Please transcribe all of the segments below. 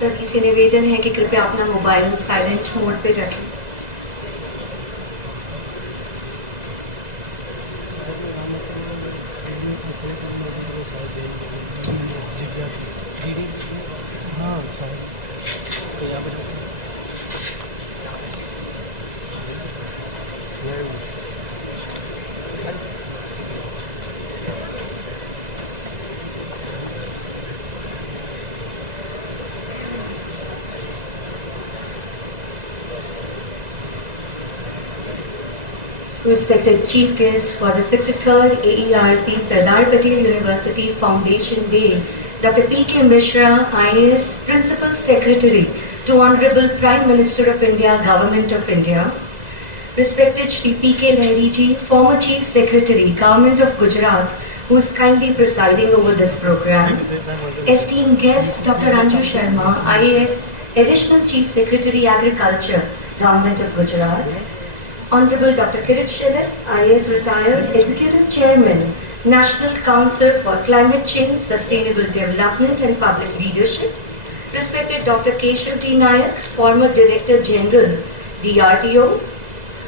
सभी से निवेदन है कि कृपया अपना मोबाइल साइलेंट मोड पे रखें। Respected Chief Guest for the 63rd AERC Sardar Patel University Foundation Day, Dr. P.K. Mishra, IAS Principal Secretary to Honorable Prime Minister of India, Government of India. Respected Shri P.K. Lahiri ji, former Chief Secretary, Government of Gujarat, who is kindly presiding over this program. Esteemed guest, Dr. Anju Sharma, IAS Additional Chief Secretary, Agriculture, Government of Gujarat. Honorable Dr. Kirit Shelat, IAS Retired Executive Chairman, National Council for Climate Change, Sustainable Development and Public Leadership. Respected Dr. Keshav T. Nayak, former Director General, DRDO.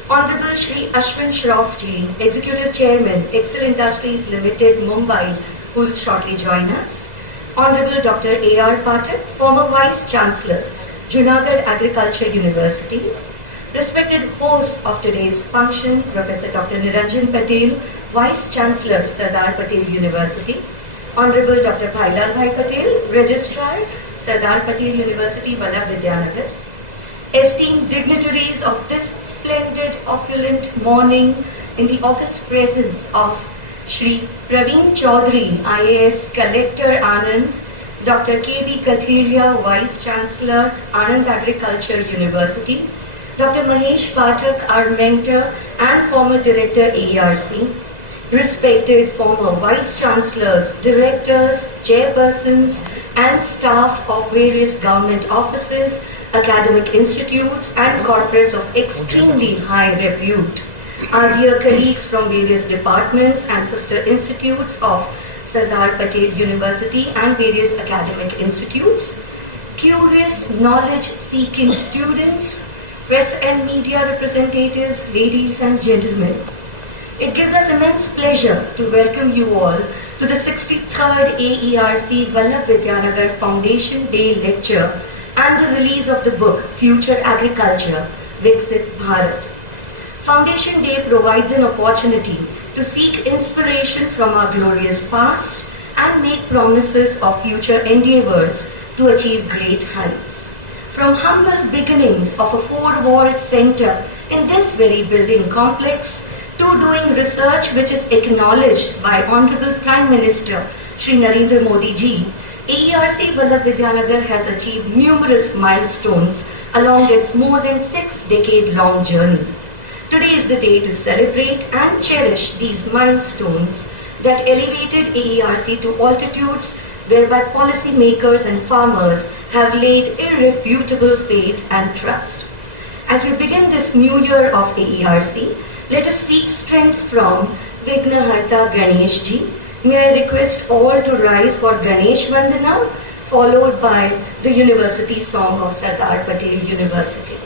Honorable Shri Ashwin Shroff ji, Executive Chairman, Excel Industries Limited, Mumbai, who will shortly join us. Honorable Dr. A.R. Patel, former Vice Chancellor, Junagadh Agriculture University. Respected host of today's function, Professor Dr. Niranjan Patel, Vice Chancellor, Sardar Patel University. Honorable Dr. Bhailal Bhai Patel, Registrar, Sardar Patel University, Vidyanagar. Esteemed dignitaries of this splendid, opulent morning in the august presence of Shri Praveen Chaudhary, IAS Collector Anand, Dr. K.B. Kathiria, Vice Chancellor, Anand Agriculture University. Dr. Mahesh Pathak, our mentor and former Director AERC, respected former Vice Chancellors, Directors, Chairpersons and staff of various government offices, academic institutes and corporates of extremely high repute, our dear colleagues from various departments and sister institutes of Sardar Patel University and various academic institutes, curious, knowledge-seeking students, press and media representatives, ladies and gentlemen. It gives us immense pleasure to welcome you all to the 63rd AERC Vidyanagar Foundation Day Lecture and the release of the book Future Agriculture-Viksit Bharat. Foundation Day provides an opportunity to seek inspiration from our glorious past and make promises of future endeavors to achieve great heights. From humble beginnings of a four-walled center in this very building complex to doing research which is acknowledged by Honorable Prime Minister Shri Narendra Modi ji, AERC Vidyanagar has achieved numerous milestones along its more than 6-decade-long journey. Today is the day to celebrate and cherish these milestones that elevated AERC to altitudes whereby policymakers and farmers have laid irrefutable faith and trust. As we begin this new year of AERC, let us seek strength from Vignaharta Ganesh ji. May I request all to rise for Ganesh Vandana, followed by the University Song of Sardar Patel University.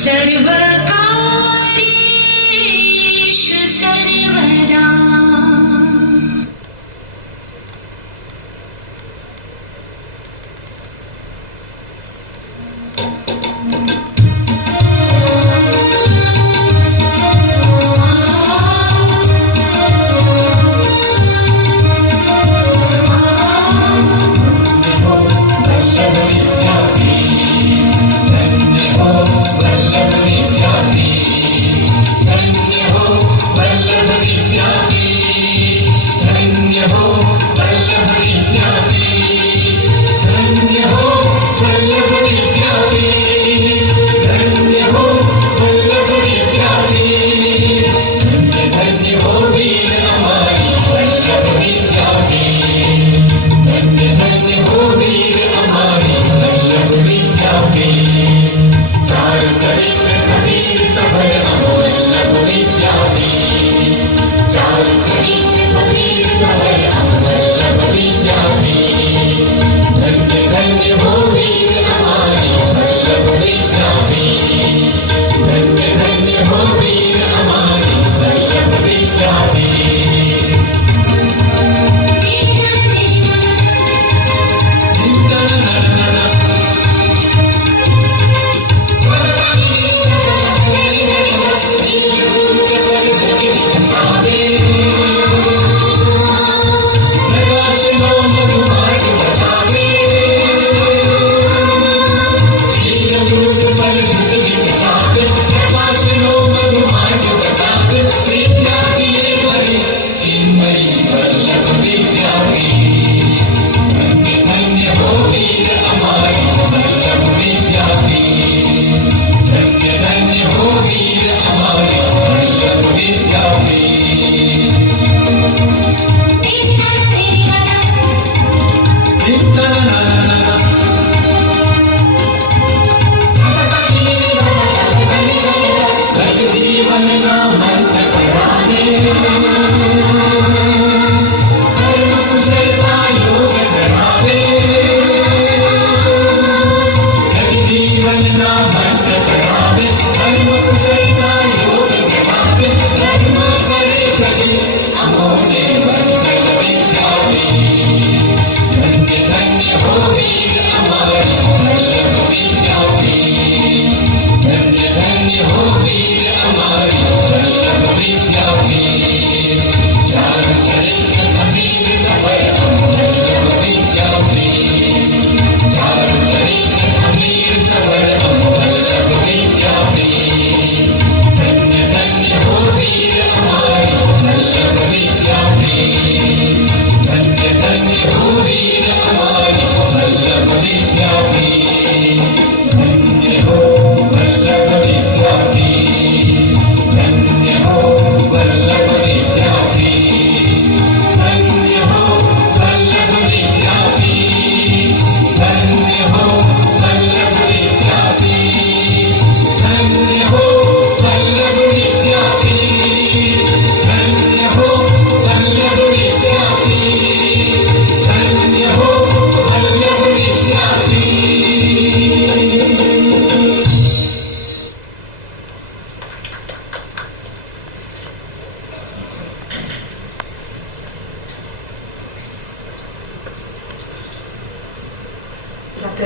Sarva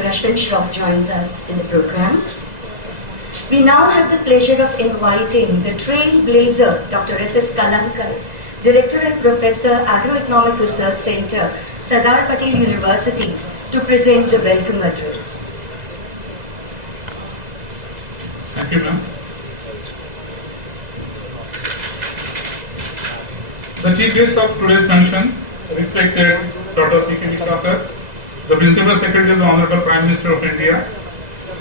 Ashwin Shroff joins us in the program. We now have the pleasure of inviting the trailblazer, Dr. S.S. Kalankar, Director and Professor, Agro-Economic Research Center, Sardar Patel University, to present the welcome address. Thank you, ma'am. The chief guest of today's function, respected Dr. P.K. Bharat, the Principal Secretary of the Honorable Prime Minister of India,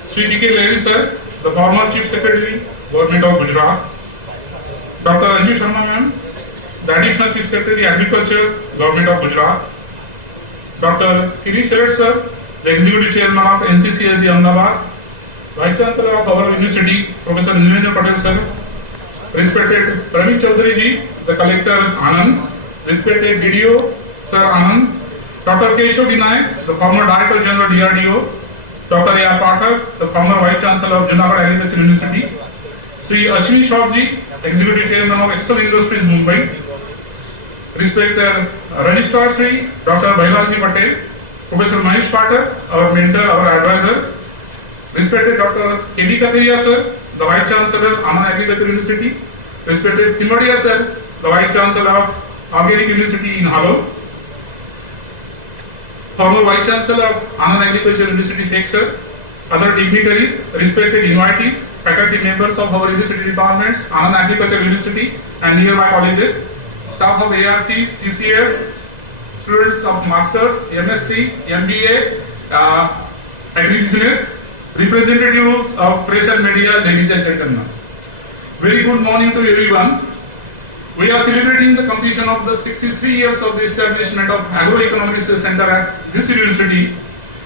Sri P.K. Lahiri sir, the former Chief Secretary, Government of Gujarat, Dr. Anju Sharma ma'am, the Additional Chief Secretary, Agriculture, Government of Gujarat, Dr. Kiri Sharat sir, the Executive Chairman of NCCSD Ahmedabad, Vice Chancellor of our University, Professor Engineer Patel sir, respected Pramit Chaudhary ji, the Collector Anand, respected DDO Sir Anand, Dr. Keshav Vinayak, the former Director General DRDO, Dr. A.R. Patel, the former Vice Chancellor of Junagadh Agriculture University, Sri Ashwin Shroff ji, Executive Chairman of Excel Industries Mumbai, respected Registrar Sri Dr. Bhailalji Patel, Professor Manish Patel, our mentor, our advisor, respected Dr. K.D. Kataria sir, the Vice Chancellor, Anand Agriculture University, respected Timbadia sir, the Vice Chancellor of Organic University in Halol, former Vice Chancellor of Anand Agriculture University, Sheikh sir, other dignitaries, respected invitees, faculty members of our university departments, Anand Agriculture University and nearby colleges, staff of AERC, CCS, students of Masters, MSc, MBA, Agri-Business, representatives of press and media, ladies and gentlemen. Very good morning to everyone. We are celebrating the completion of the 63 years of the establishment of Agro-Economic Research Center at this university,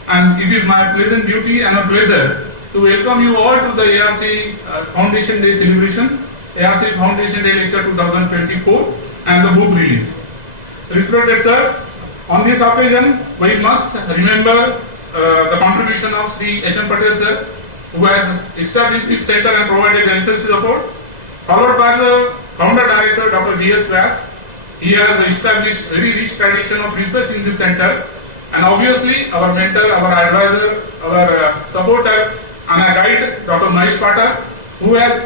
and it is my pleasant duty and a pleasure to welcome you all to the AERC Foundation Day celebration, AERC Foundation Day Lecture 2024 and the book release. Respected sirs, on this occasion we must remember the contribution of Sri H.M. Patel sir, who has established this center and provided research support, followed by the founder director Dr. D.S. Vyas. He has established very rich tradition of research in this center, and obviously our mentor, our advisor, our supporter and a guide, Dr. Manish Patel, who has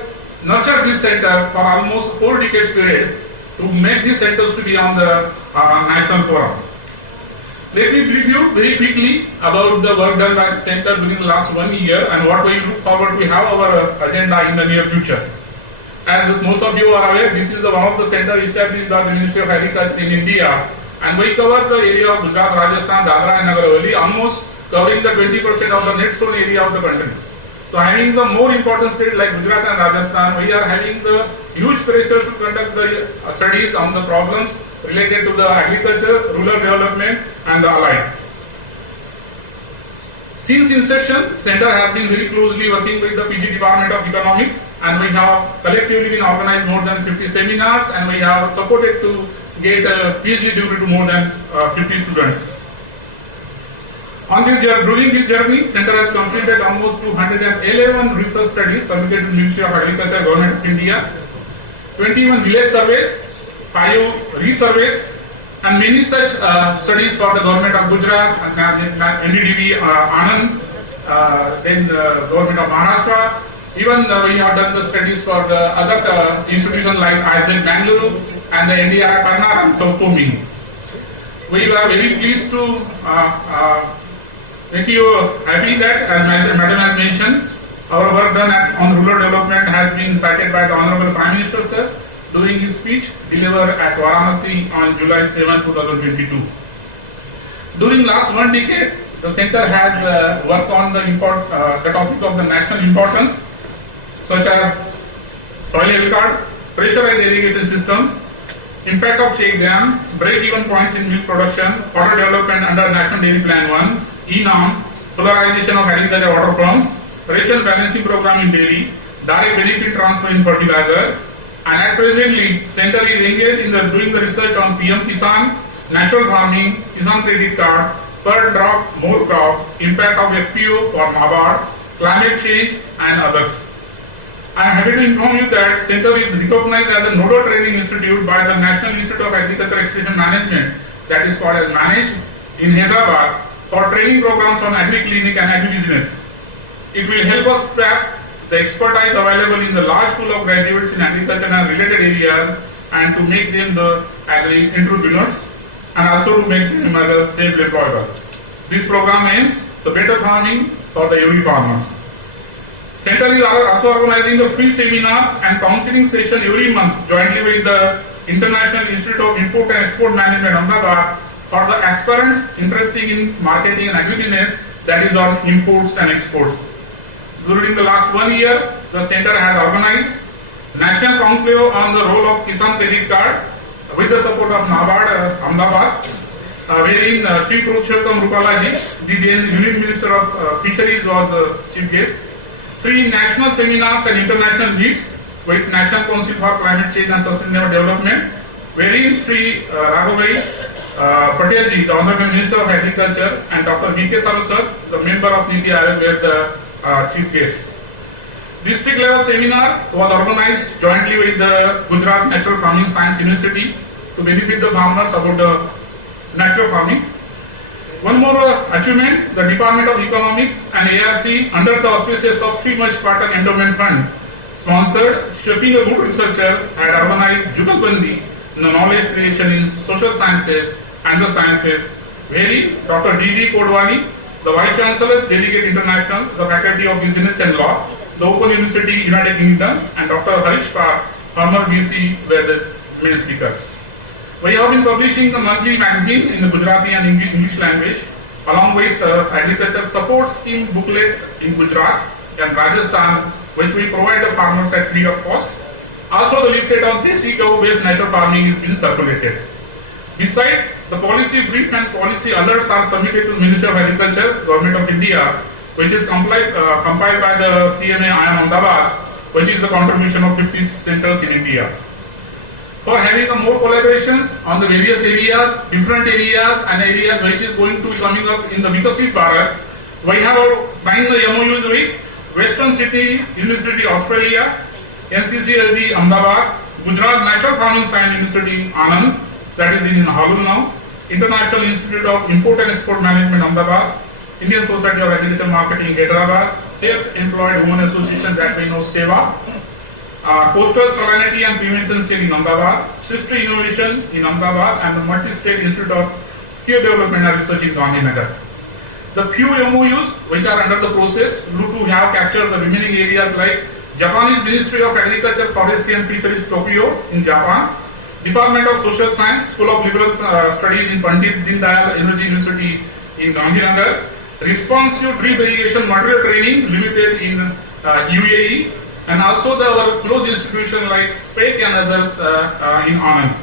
nurtured this center for almost 4 decades period to make these centers to be on the national forum. Let me brief you very quickly about the work done by the center during the last 1 year and what we look forward to have our agenda in the near future. As most of you are aware, this is one of the centers established by the Ministry of Agriculture in India, and we cover the area of Gujarat, Rajasthan, Dadra and Nagar Haveli, almost covering the 20% of the net soil area of the country. So having the more important states like Gujarat and Rajasthan, we are having the huge pressure to conduct the studies on the problems related to the agriculture, rural development and the allied. Since inception, Center has been very closely working with the PG Department of Economics, and we have collectively been organized more than 50 seminars, and we have supported to get a PhD degree to more than 50 students. During this journey, Center has completed almost 211 research studies submitted to the Ministry of Agriculture, Government of India, 21 village surveys, 5 re-surveys, and many such studies for the Government of Gujarat, NDDB, Anand, then the Government of Maharashtra. Even we have done the studies for the other institutions like ISET Bangalore and the NDRI Karnataka and so forth. We are very pleased to make you happy that, as Madam has mentioned, our work done on rural development has been cited by the Honorable Prime Minister sir during his speech delivered at Varanasi on July 7, 2022. During last 1 decade, the center has worked on the topic of the national importance, such as soil health card, pressurized irrigation system, impact of check dam, break-even points in milk production, water development under National Dairy Plan 1, ENAM, solarization of agriculture water pumps, ration balancing program in dairy, direct benefit transfer in fertilizer, and at presently, Center is engaged in doing the research on PM Kisan, natural farming, Kisan credit card, per drop, more crop, impact of FPO for NABARD, climate change and others. I am happy to inform you that Center is recognized as a nodal training institute by the National Institute of Agriculture Extension Management, that is called as MANAGE, in Hyderabad, for training programs on agri-clinic and agri-business. It will help us tap the expertise available in the large pool of graduates in agriculture and related areas and to make them the agri-entrepreneurs and also to make them as self-employable. This program aims the better farming for the every farmers. Center is also organizing the free seminars and counseling session every month jointly with the International Institute of Import and Export Management, Ahmedabad, for the aspirants interested in marketing and agribusiness, that is on imports and exports. During the last 1 year, the center has organized National Conclave on the role of Kisan Credit Card with the support of NABARD, Ahmedabad, wherein Chief Purushottam Rupalaji, the then Union Minister of Fisheries, was the chief guest. 3 national seminars and international meets with National Council for Climate Change and Sustainable Development, wherein Sri Raghavai Patel, the Honorable Minister of Agriculture, and Dr. V.K. Salu sir, the member of Niti Aayog, were the chief guests. District level seminar was organized jointly with the Gujarat Natural Farming Science University to benefit the farmers about the natural farming. One more achievement, the Department of Economics and AERC under the auspices of Sri Mahesh Patel Endowment Fund sponsored Shaping a Good Researcher had organized Jugalbandi, the knowledge creation in social sciences and the sciences, wherein Dr. D.V. Kodwani, the Vice Chancellor, Delegate International, the Faculty of Business and Law, the Open University, United Kingdom, and Dr. Harish Park, former VC, were the main speakers. We have been publishing the monthly magazine in the Gujarati and English language, along with agriculture support scheme booklet in Gujarat and Rajasthan, which we provide the farmers at free of cost. Also, the leaflet of Desi cow-based natural farming is being circulated. Besides, the policy brief and policy alerts are submitted to the Ministry of Agriculture, Government of India, which is compiled by the CMA IIM Ahmedabad, which is the contribution of 50 centers in India. For having more collaborations on the various areas, different areas and areas which is going to be coming up in the viksit Bharat, we have signed the MOUs with Western City University, Australia, NCCLD Ahmedabad, Gujarat Natural Farming Science University Anand, that is in Halul now, International Institute of Import and Export Management Ahmedabad, Indian Society of Agricultural Marketing Hyderabad, Self-Employed Women Association, that we know SEVA, Coastal Salinity and Prevention Cell in Ahmedabad, Sister Innovation in Ahmedabad, and the Multi-State Institute of Skill Development and Research in Gandhinagar. The few MOUs which are under the process to have captured the remaining areas like Japanese Ministry of Agriculture, Forestry and Fisheries, Tokyo in Japan, Department of Social Science, School of Liberal Studies in Pandit Dindayal Energy University in Gandhinagar, Responsive Drip Irrigation Material Training Limited in UAE, and also our close institution like SPEC and others in Anand.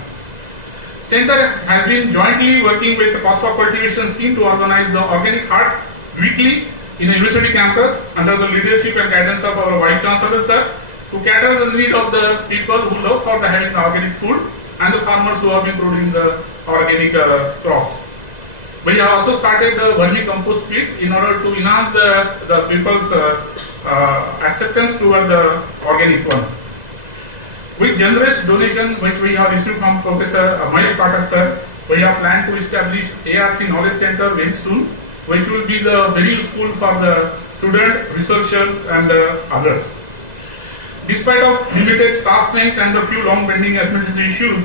Center has been jointly working with the Cost of Cultivation Scheme to organize the Organic Heart weekly in the university campus under the leadership and guidance of our Vice Chancellor sir to cater the need of the people who love for the having organic food and the farmers who have been producing the organic crops. We have also started the vermicompost pit in order to enhance the people's acceptance toward the organic one. With generous donation which we have received from Professor Mahesh Patel sir, we have planned to establish AERC Knowledge Center very soon, which will be very useful for the students, researchers and others. Despite of limited staff strength and a few long-pending administrative issues,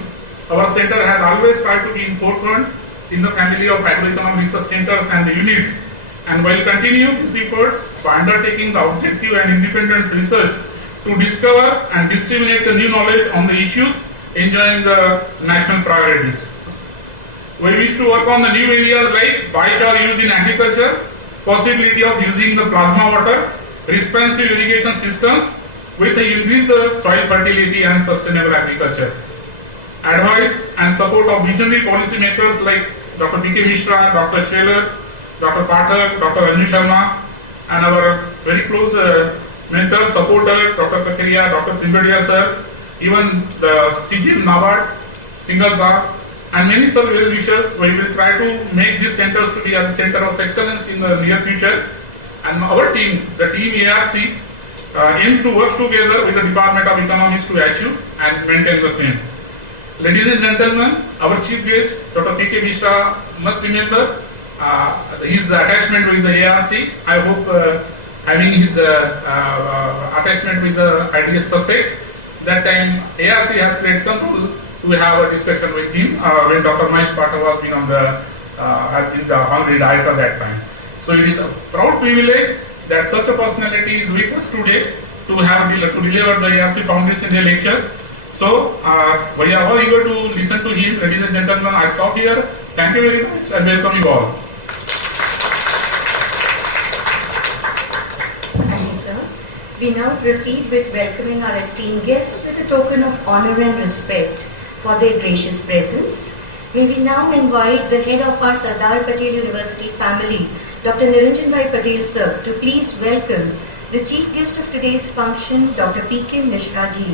our center has always tried to be in forefront in the family of Agro-Economic research centers and the units, and will continue these efforts by undertaking the objective and independent research to discover and disseminate the new knowledge on the issues enjoying the national priorities. We wish to work on the new areas like biochar used in agriculture, possibility of using the plasma water, responsive irrigation systems with increase the soil fertility and sustainable agriculture. Advice and support of visionary policy makers like Dr. P.K. Mishra, Dr. Scheller, Dr. Patel, Dr. Anju Sharma, and our very close mentor, supporter, Dr. Kacharia, Dr. Simbadia sir, even the CGM NABARD, Singhal sir, and many such well wishers. We will try to make these centers to be a center of excellence in the near future. And our team, the team AERC, aims to work together with the Department of Economics to achieve and maintain the same. Ladies and gentlemen, our chief guest, Dr. P.K. Mishra, must remember his attachment with the ARC. I hope having his attachment with the IDS Sussex, that time ARC has played some role to have a discussion with him when Dr. Mahesh Patel was being on the honorary diet at that time. So it is a proud privilege that such a personality is with us today to deliver the ARC Foundation Day lecture. So we are all eager to listen to him. Ladies and gentlemen, I stop here. Thank you very much and welcome you all. Thank you, sir. We now proceed with welcoming our esteemed guests with a token of honor and respect for their gracious presence. May we now invite the head of our Sardar Patel University family, Dr. Niranjan Bhai Patel sir, to please welcome the chief guest of today's function, Dr. P.K. Mishra ji,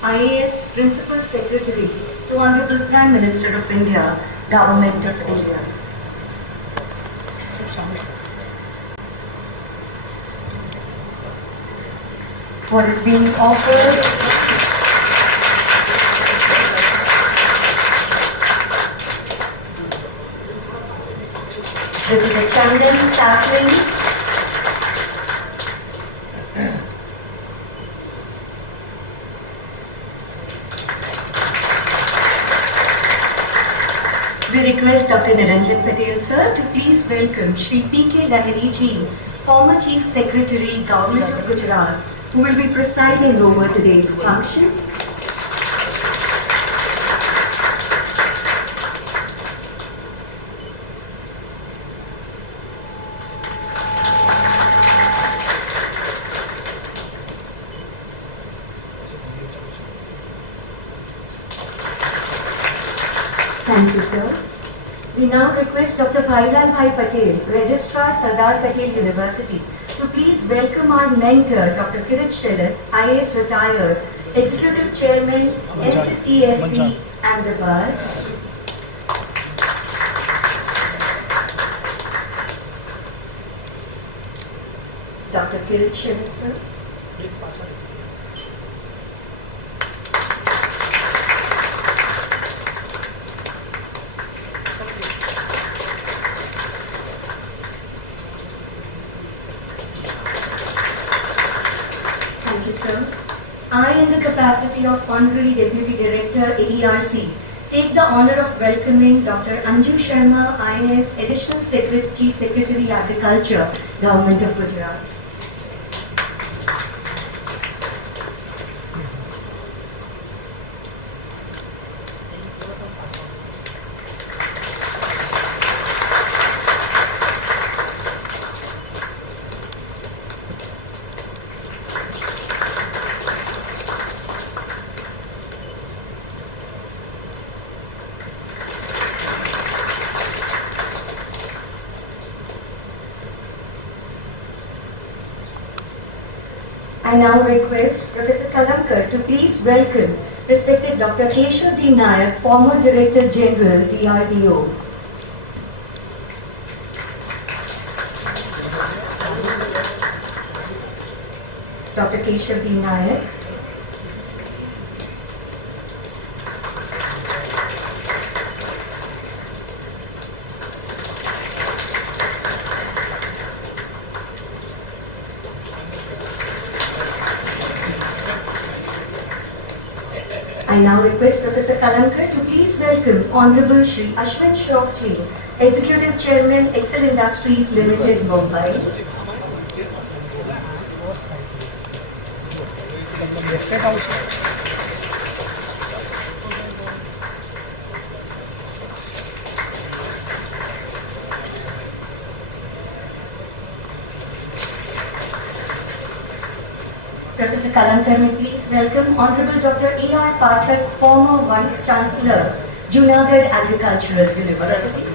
IAS Principal Secretary to Honorable Prime Minister of India, Government of India. What is being offered? This is a Chandan sapling. We request Dr. Niranjan Patel sir to please welcome Shri P.K. Lahiri ji, former Chief Secretary, Government of Gujarat, who will be presiding over today's function. Thank you, sir. We now request Dr. Bhailal Bhai Patel, Registrar Sardar Patel University, to please welcome our mentor, Dr. Kirit Shelat, IAS retired, Executive Chairman, NCCSC, Ahmedabad. Dr. Kirit Shelat, sir. I, in the capacity of Honorary Deputy Director, AERC, take the honor of welcoming Dr. Anju Sharma, IAS Additional Chief Secretary, Agriculture, Government of Gujarat. I now request Professor Kalamkar to please welcome respected Dr. Keshav D. Nayak, former Director General, DRDO. Dr. Keshav D. Nayak. I now request Professor Kalamkar to please welcome Honorable Shri Ashwin Shroff ji, Executive Chairman, Excel Industries Limited, Mumbai. Professor Kalamkar may please welcome Honorable Dr. A.R. Pathak, former Vice Chancellor, Junagadh Agriculture-Viksit University.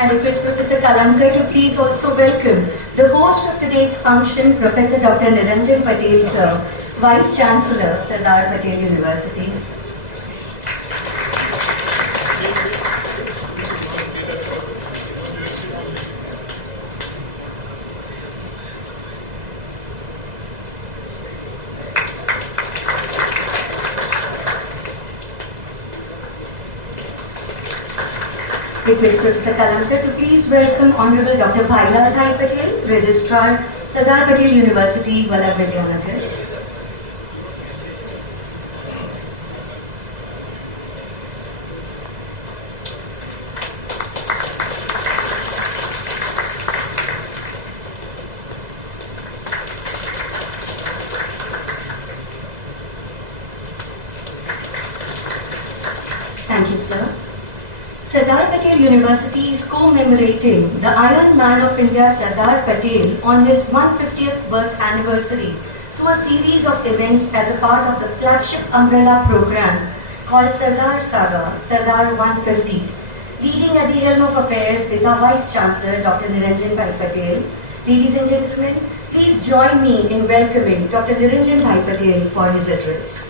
I request Professor Kalamkar to please also welcome the host of today's function, Professor Dr. Niranjan Patel sir, Vice Chancellor, Sardar Patel University. Request Professor Kalankar to please welcome Honorable Dr. Bhaila Patel, Registrar, Sardar Patel University, Vidyanagar. Thank you, sir. Sardar Patel University is commemorating the Iron Man of India, Sardar Patel, on his 150th birth anniversary through a series of events as a part of the flagship umbrella program called Sardar Saga, Sardar 150. Leading at the helm of affairs is our Vice Chancellor, Dr. Niranjan Bhai Patel. Ladies and gentlemen, please join me in welcoming Dr. Niranjan Bhai Patel for his address.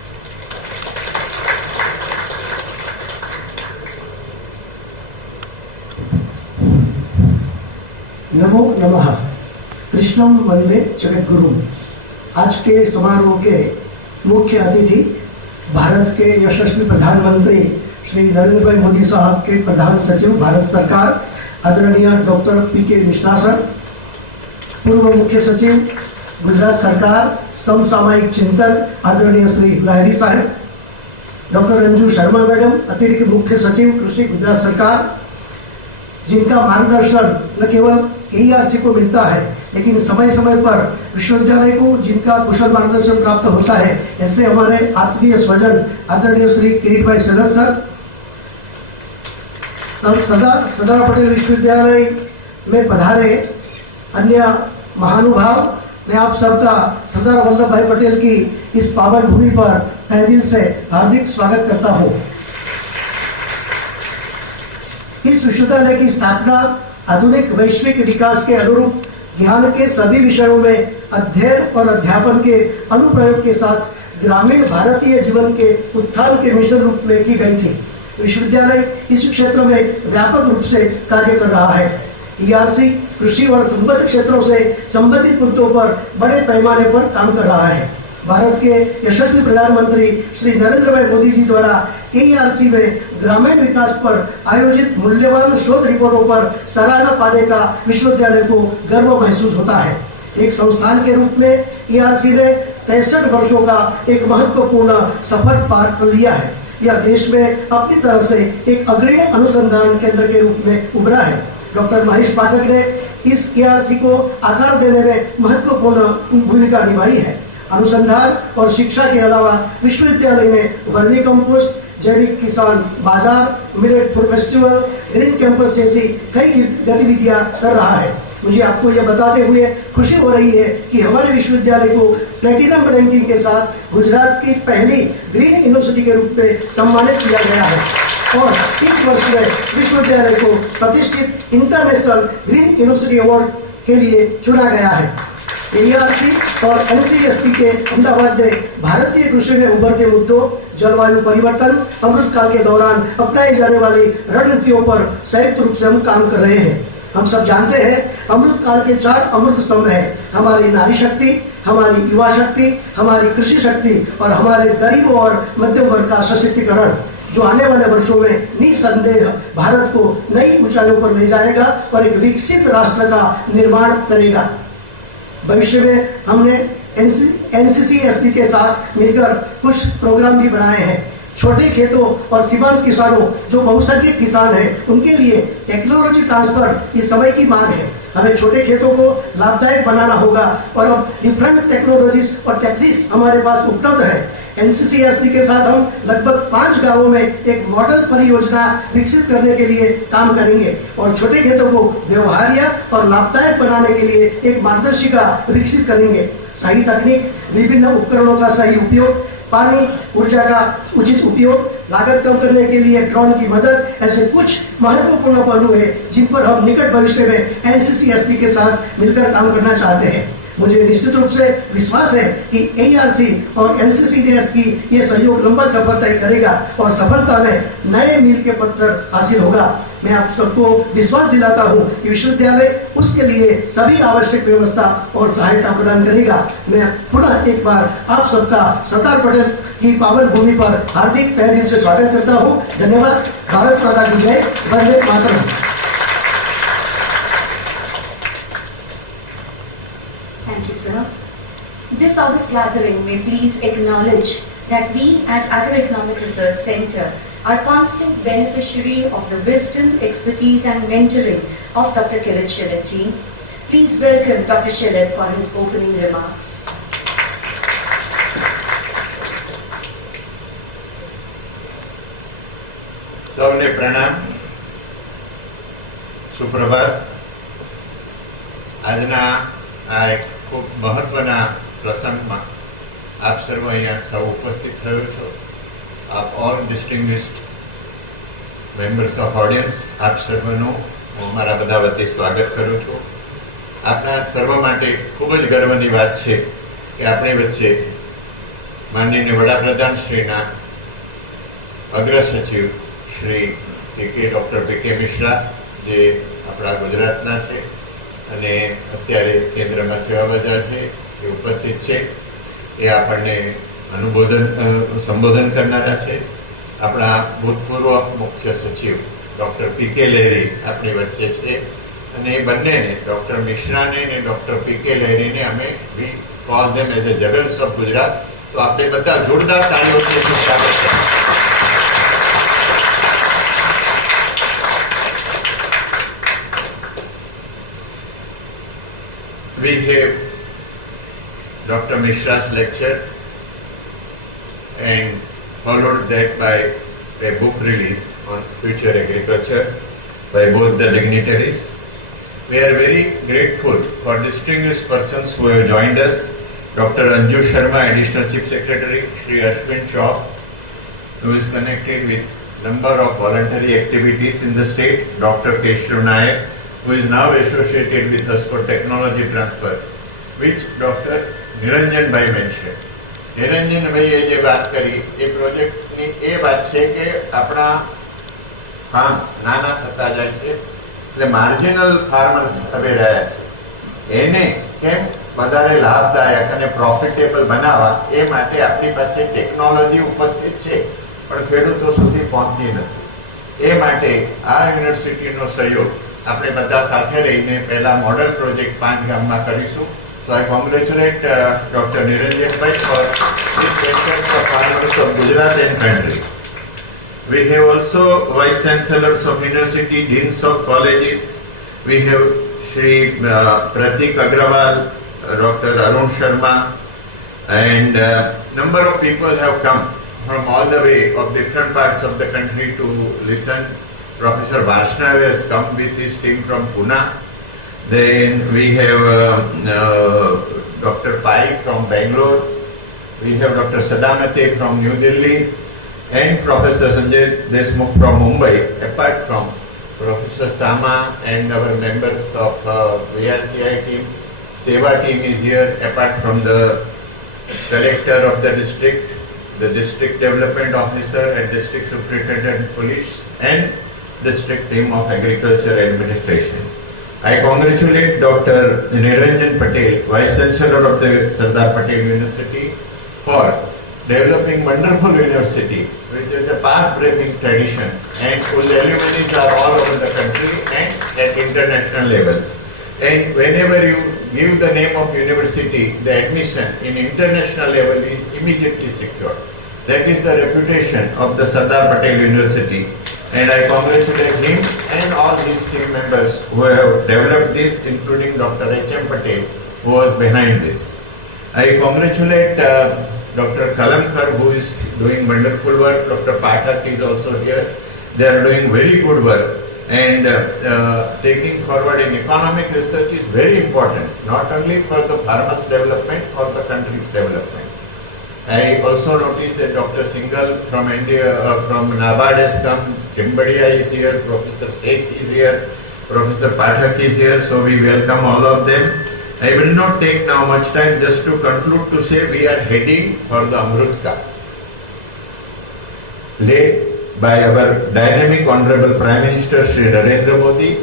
नमो नमः कृष्णम वंदे जगद्गुरु। आज के समारोह के मुख्य अतिथि भारत के यशस्वी प्रधानमंत्री श्री नरेंद्र भाई मोदी साहब के प्रधान सचिव भारत सरकार आदरणीय डॉक्टर पीके मिश्रा सर, पूर्व मुख्य सचिव गुजरात सरकार समसामयिक चिंतन आदरणीय श्री लहरी साहब, डॉक्टर रंजू शर्मा मैडम अतिरिक्त मुख्य सचिव कृषि गुजरात सरकार, जिनका मार्गदर्शन न केवल AERC को मिलता है लेकिन समय समय पर विश्वविद्यालय को जिनका कुशल मार्गदर्शन प्राप्त होता है, ऐसे हमारे आत्मीय स्वजन आदरणीय श्री किरीट भाई सदर सर, सरदार पटेल विश्वविद्यालय में पधारे अन्य महानुभाव, मैं आप सबका सरदार वल्लभ भाई पटेल की इस पावन भूमि पर तहे दिल से हार्दिक स्वागत करता हूँ। इस विश्वविद्यालय की स्थापना आधुनिक वैश्विक विकास के अनुरूप ज्ञान के सभी विषयों में अध्ययन और अध्यापन के अनुप्रयोग के साथ ग्रामीण भारतीय जीवन के उत्थान के मिशन रूप में की गई थी। विश्वविद्यालय इस क्षेत्र में व्यापक रूप से कार्य कर रहा है। AERC कृषि और संबद्ध क्षेत्रों से संबंधित मुद्दों पर बड़े पैमाने पर काम कर रहा है। भारत के यशस्वी प्रधानमंत्री श्री नरेंद्र भाई मोदी जी द्वारा AERC में ग्रामीण विकास पर आयोजित मूल्यवान शोध रिपोर्टों पर सराहना पाने का विश्वविद्यालय को गर्व महसूस होता है। एक संस्थान के रूप में AERC ने 63 वर्षों का एक महत्वपूर्ण सफर पार कर लिया है। यह देश में अपनी तरह से एक अग्रणी अनुसंधान केंद्र के रूप में उभरा है। डॉक्टर महेश पाठक ने इस AERC को आकार देने में महत्वपूर्ण भूमिका निभाई है। अनुसंधान और शिक्षा के अलावा विश्वविद्यालय में वर्मी कंपोस्ट, जैविक किसान बाजार, millet food festival, green campus जैसी कई गतिविधियां कर रहा है। मुझे आपको यह बताते हुए खुशी हो रही है कि हमारे विश्वविद्यालय को प्लेटिनम रैंकिंग के साथ गुजरात की पहली ग्रीन यूनिवर्सिटी के रूप में सम्मानित किया गया है और इस वर्ष में विश्वविद्यालय को प्रतिष्ठित इंटरनेशनल ग्रीन यूनिवर्सिटी अवार्ड के लिए चुना गया है। AERC और NCST के अहमदाबाद में भारतीय कृषि में उभरते मुद्दों, जलवायु परिवर्तन, अमृतकाल के दौरान अपनाई जाने वाली रणनीतियों पर संयुक्त रूप से हम काम कर रहे हैं। हम सब जानते हैं अमृतकाल के 4 अमृत स्तंभ हैं, हमारी नारी शक्ति, हमारी युवा शक्ति, हमारी कृषि शक्ति और हमारे गरीब और मध्यम वर्ग का सशक्तिकरण, जो आने वाले वर्षों में निसंदेह भारत को नई ऊंचाइयों पर ले जाएगा और एक विकसित राष्ट्र का निर्माण करेगा। भविष्य में हमने NCCSP के साथ मिलकर कुछ प्रोग्राम भी बनाए हैं। छोटे खेतों और सीमांत किसानों जो बहुसंख्यक किसान हैं, उनके लिए टेक्नोलॉजी ट्रांसफर इस समय की मांग है। हमें छोटे खेतों को लाभदायक बनाना होगा और अब डिफरेंट टेक्नोलॉजीज और टेक्निक्स हमारे पास उपलब्ध है। NCCSP के साथ हम लगभग 5 गांवों में एक मॉडल परियोजना विकसित करने के लिए काम करेंगे और छोटे खेतों को व्यवहार्य और लाभदायक बनाने के लिए एक मार्गदर्शिका विकसित करेंगे। सही तकनीक, विभिन्न उपकरणों का सही उपयोग, पानी, ऊर्जा का उचित उपयोग, लागत कम करने के लिए ड्रोन की मदद, ऐसे कुछ महत्वपूर्ण पहलू है जिन पर हम निकट भविष्य में NCCSP के साथ मिलकर काम करना चाहते हैं। मुझे निश्चित रूप से विश्वास है कि AERC और NCCDS की ये सहयोग लंबा सफर तय करेगा और सफलता में नए मील के पत्थर हासिल होगा। मैं आप सबको विश्वास दिलाता हूं कि विश्वविद्यालय उसके लिए सभी आवश्यक व्यवस्था और सहायता प्रदान करेगा। मैं पुनः एक बार आप सबका सरदार पटेल की पावन भूमि पर हार्दिक तहे दिल से स्वागत करता हूं। धन्यवाद। भारत माता की जय। Vande Mataram. Thank you, sir. This August gathering may please acknowledge that we at Agro-Economic Research Center are constant beneficiary of the wisdom, expertise and mentoring of Dr. Kirit Shiletji. Please welcome Dr. Shilet for his opening remarks. સૌને પ્રણામ, સુપ્રભાત. આજના આ એક ખૂબ મહત્વના પ્રસંગમાં આપ સર્વ અહીંયા સૌ ઉપસ્થિત થયો છો. આપ ઓલ ડિસ્ટિંગ્વિશ્ડ મેમ્બર્સ ઓફ ઓડિયન્સ, આપ સર્વનું હું અમારા બધા વતી સ્વાગત કરું છું. આપના સર્વ માટે ખૂબ જ ગર્વની વાત છે કે આપણી વચ્ચે માનનીય વડાપ્રધાન શ્રીના અગ્ર સચિવ શ્રી ડોક્ટર પીકે મિશ્રા, જે આપણા ગુજરાતના છે અને અત્યારે કેન્દ્રમાં સેવા બજાર છે, એ ઉપસ્થિત છે. એ આપણને સંબોધન કરનારા છે. આપણા ભૂતપૂર્વ મુખ્ય સચિવ ડોક્ટર પીકે લહેરી આપણી વચ્ચે છે અને એ બંનેને, ડોક્ટર મિશ્રાને અને ડોક્ટર પીકે લહેરીને અમે we call them as a jugglers of Gujarat. તો આપણે બધા જોરદાર તાળીઓથી સ્વાગત કરીએ. We have Dr. Mishra's lecture and followed that by a book release on future agriculture by both the dignitaries. We are very grateful for distinguished persons who have joined us. Dr. Anju Sharma, Additional Chief Secretary, Shri Ashwin Chauk, who is connected with number of voluntary activities in the state. Dr. Keshav Nayak, who is now associated with us for technology transfer, which Dr. Niranjan Bhai mentioned. Niranjan Bhai જે વાત કરી એ પ્રોજેક્ટની એ વાત છે કે આપણા farms નાના થતા જાય છે, એટલે માર્જિનલ ફાર્મર્સ હવે રહ્યા છે, એને કેમ વધારે લાભદાયક અને પ્રોફિટેબલ બનાવવા એ માટે આપણી પાસે ટેકનોલોજી ઉપસ્થિત છે પણ ખેડૂતો સુધી પહોંચતી નથી. એ માટે આ યુનિવર્સિટીનો સહયોગ આપણે બધા સાથે રહીને પહેલા મોડલ પ્રોજેક્ટ 5 ગામમાં કરીશું. So I congratulate Dr. Niranjan Bhai for this venture for farmers of Gujarat and country. We have also vice chancellors of university, deans of colleges. We have Shri Pratik Agrawal, Dr. Arun Sharma, and number of people have come from all the way of different parts of the country to listen. Professor Vaishnav has come with his team from Pune. Then we have Dr. Pai from Bangalore. We have Dr. Sadamate from New Delhi and Professor Sanjay Deshmukh from Mumbai. Apart from Professor Sama and our members of VRTI team, Seva team is here. Apart from the collector of the district development officer and district superintendent police and district team of agriculture administration. I congratulate Dr. Niranjan Patel, Vice Chancellor of the Sardar Patel University, for developing wonderful university which is a path-breaking tradition and whose alumni are all over the country and at international level. And whenever you give the name of university, the admission in international level is immediately secured. That is the reputation of the Sardar Patel University. And I congratulate him and all his team members who have developed this, including Dr. H.M. Patel, who was behind this. I congratulate Dr. Kalamkar, who is doing wonderful work. Dr. Pathak is also here. They are doing very good work. And taking forward in economic research is very important, not only for the farmers' development, for the country's development. I also noticed that Dr. Singhal from India, from NABARD has come, Timbadia is here, Professor Sheikh is here, Professor Pathak is here, so we welcome all of them. I will not take now much time, just to conclude to say we are heading for the Amrut Kaal, led by our dynamic Honorable Prime Minister Shri Narendra Modi.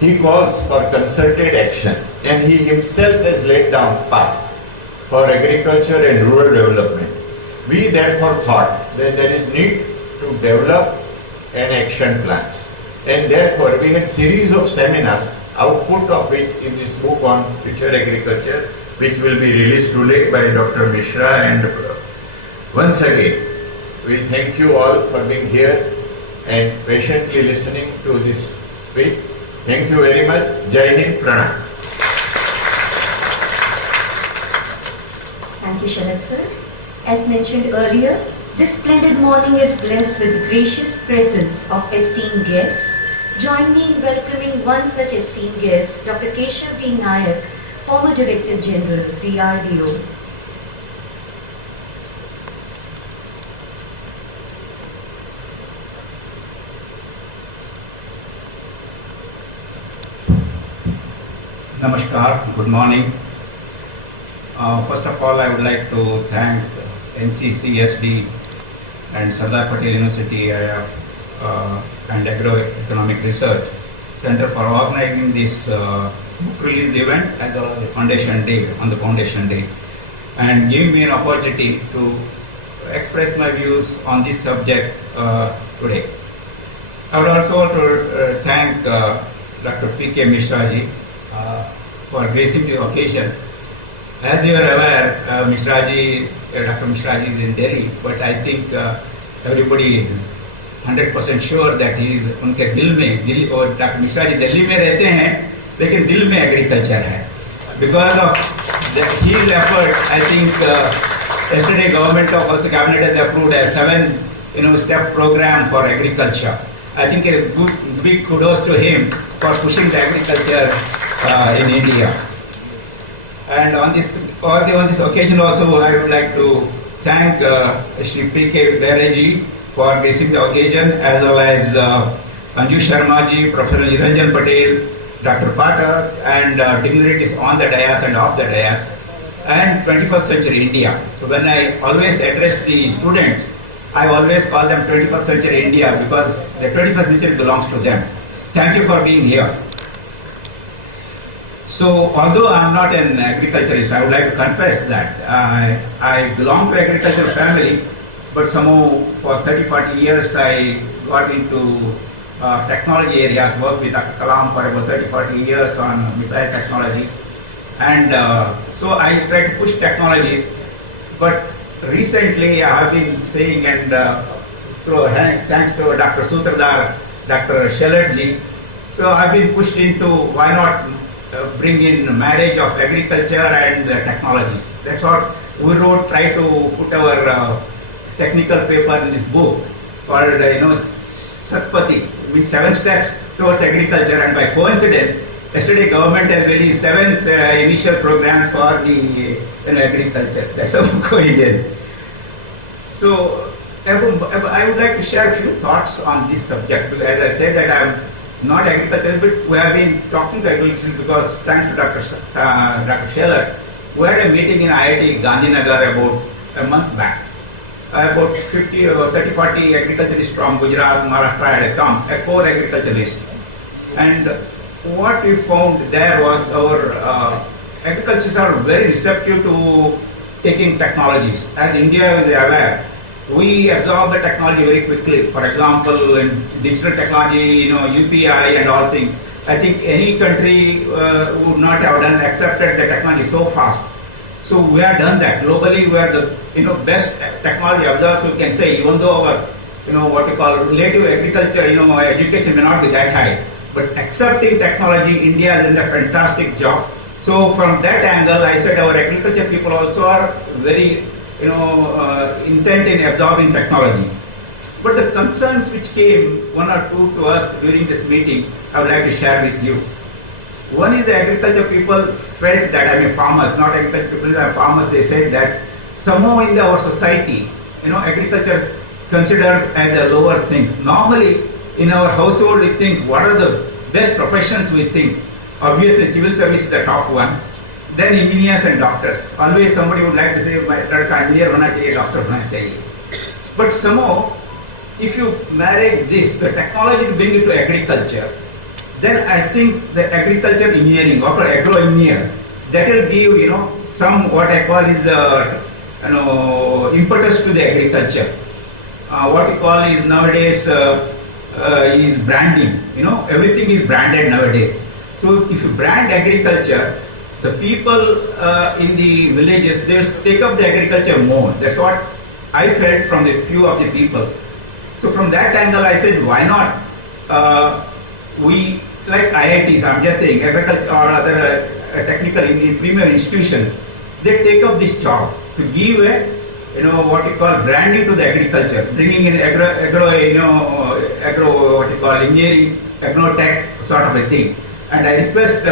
He calls for concerted action, and he himself has laid down path for agriculture and rural development. We therefore thought that there is need to develop an action plan, and therefore we had series of seminars, output of which in this book on future agriculture, which will be released today by Dr. Mishra. And once again, we thank you all for being here and patiently listening to this speech. Thank you very much. Jai Hind, Pranam. Thank you, Sharad sir. As mentioned earlier, this splendid morning is blessed with gracious presence of esteemed guests. Join me in welcoming one such esteemed guest, Dr. Keshav D. Nayak, former Director General, DRDO. Namaskar, good morning. First of all, I would like to thank NCCSD and Sardar Patel University and Agro-Economic Research Center for organizing this book release event at the Foundation Day, on the Foundation Day, and giving me an opportunity to express my views on this subject today. I would also want to thank Dr. P.K. Mishra ji for gracing the occasion. As you are aware, Dr. Mishra ji is in Delhi, but I think everybody is 100% sure that he is उनके दिल में, और doctor Mishra ji Delhi में रहते हैं, लेकिन दिल में एग्रीकल्चर है. Because of his effort, I think yesterday government of also cabinet has approved a 7 step program for agriculture. I think a big kudos to him for pushing the agriculture in India. And on this occasion also, I would like to thank Shri P.K. Bharat ji for gracing the occasion, as well as Anju Sharma ji, Professor Niranjan Patel, Dr. Patel, and dignitaries on the dais and off the dais, and 21st century India. So when I always address the students, I always call them 21st century India because the 21st century belongs to them. Thank you for being here. So although I am not an agriculturist, I would like to confess that I belong to agricultural family, but somehow for 30-40 years I got into technology areas, worked with Dr. Kalam for about 30-40 years on missile technology, and so I try to push technologies. But recently I have been saying, and thanks to Dr. Sardar, Dr. Sharad ji, so I have been pushed into why not bring in marriage of agriculture and technologies. That's what we wrote, try to put our technical paper in this book called Satpati, means 7 steps towards agriculture, and by coincidence yesterday government has released 7 initial programs for the agriculture. That's a coincidence. So I would like to share a few thoughts on this subject, because as I said that I am not agricultural, but we have been talking to agriculture because thanks to Dr. Scheller, we had a meeting in IIT Gandhinagar about a month back. About 30-40 agriculturists from Gujarat, Maharashtra had come, a core agriculturist. And what we found there was our agriculturists are very receptive to taking technologies. As India is aware, we absorb the technology very quickly. For example, in digital technology, UPI and all things. I think any country would not have accepted the technology so fast. So we have done that. Globally, we are the best technology observers, we can say, even though our what we call relative agriculture, education may not be that high. But accepting technology, India has done a fantastic job. So from that angle, I said our agriculture people also are very intent in absorbing technology. But the concerns which came, 1 or 2 to us during this meeting, I would like to share with you. One is the agriculture people felt that, farmers, not agriculture people, farmers, they said that somehow in our society, agriculture considered as a lower things. Normally, in our household, we think, what are the best professions we think? Obviously, civil service is the top one. then engineers and doctors. Always somebody would like to say, my engineer hona chahiye, doctor hona chahiye. But somehow, if you marry this, the technology to bring it to agriculture, then I think the agriculture engineering or agro-engineer, that will give, some what I call is the, impetus to the agriculture. What we call is nowadays is branding. Everything is branded nowadays. So if you brand agriculture, the people in the villages, they take up the agriculture more. That's what I felt from the few of the people. So from that angle, I said, why not we, like IITs, I'm just saying, agriculture or other technical premier institutions, they take up this job to give a, what you call branding to the agriculture, bringing in agro, what you call engineering, agro-tech sort of a thing. And I request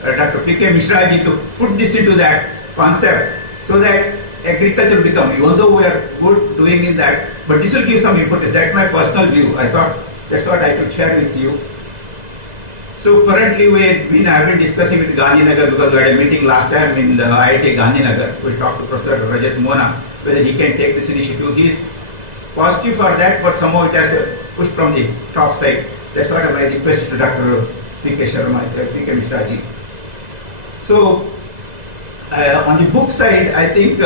Dr. P.K. Mishra ji to put this into that concept so that agriculture become, even though we are good doing in that, but this will give some input. That's my personal view. I thought that's what I should share with you. So currently I've been discussing with Gandhinagar because we had a meeting last time in the IIT Gandhinagar. We talked to Professor Rajat Mona whether he can take this initiative. He is positive for that, but somehow it has to push from the top side. That's what my request to Dr. P.K. Sharma, P.K. Mishra ji. So on the book side, I think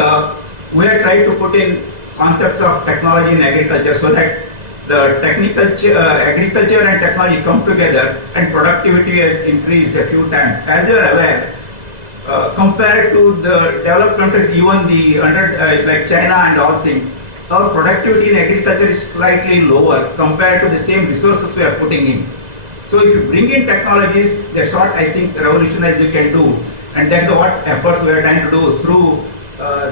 we are trying to put in concepts of technology in agriculture so that the agriculture and technology come together and productivity has increased a few times. As you are aware, compared to the developed countries, even the like China and all things, our productivity in agriculture is slightly lower compared to the same resources we are putting in. So if you bring in technologies, that's what I think revolutionary we can do. And that's what effort we are trying to do through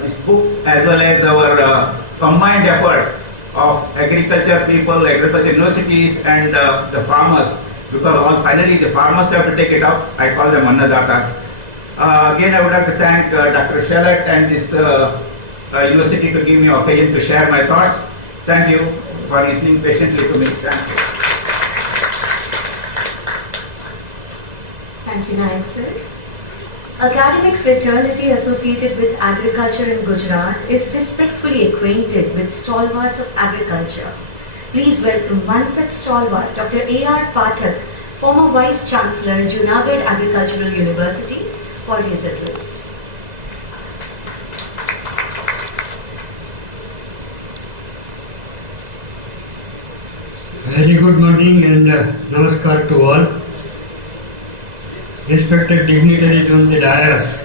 this book as well as our combined effort of agriculture people, agriculture universities and the farmers, because finally the farmers have to take it up. I call them annadatas. Again, I would like to thank Dr. Shalat and this university to give me occasion to share my thoughts. Thank you for listening patiently to me. Thank you. Thank you, Nayak sir. Academic fraternity associated with agriculture in Gujarat is respectfully acquainted with stalwarts of agriculture. Please welcome one such stalwart, Dr. A.R. Patel, former Vice Chancellor, Junagadh Agricultural University, for his address. Very good morning and namaskar to all. Respected dignitaries on the dais,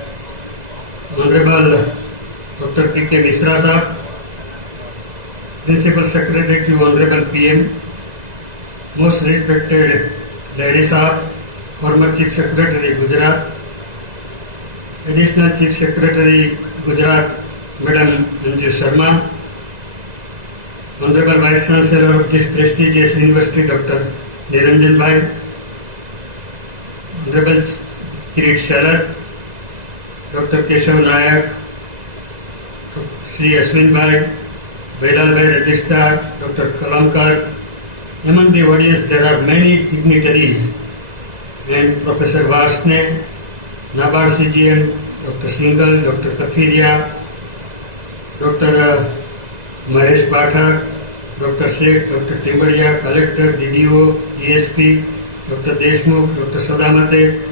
Honorable Dr. P.K. Mishra Sahab, Principal Secretary to Honorable PM, most respected Lahiri Sahab, former Chief Secretary Gujarat, Additional Chief Secretary Gujarat, Madam Anju Sharma, Honorable Vice Chancellor of this prestigious university, Dr. Niranjan Bhai, Honorable Kirit Shalat, Dr. Keshav Nayak, Sri Ashwin Bhai, Velal Bhai Registrar, Dr. Kalamkar. Among the audience there are many dignitaries and Professor Varsne, Nabar CGM, Dr. Singhal, Dr. Kathiria, Dr. Mahesh Pathak, Dr. Sheikh, Dr. Timbadia, Collector, DDO, ESP, Dr. Deshmukh, Dr. Sadamate,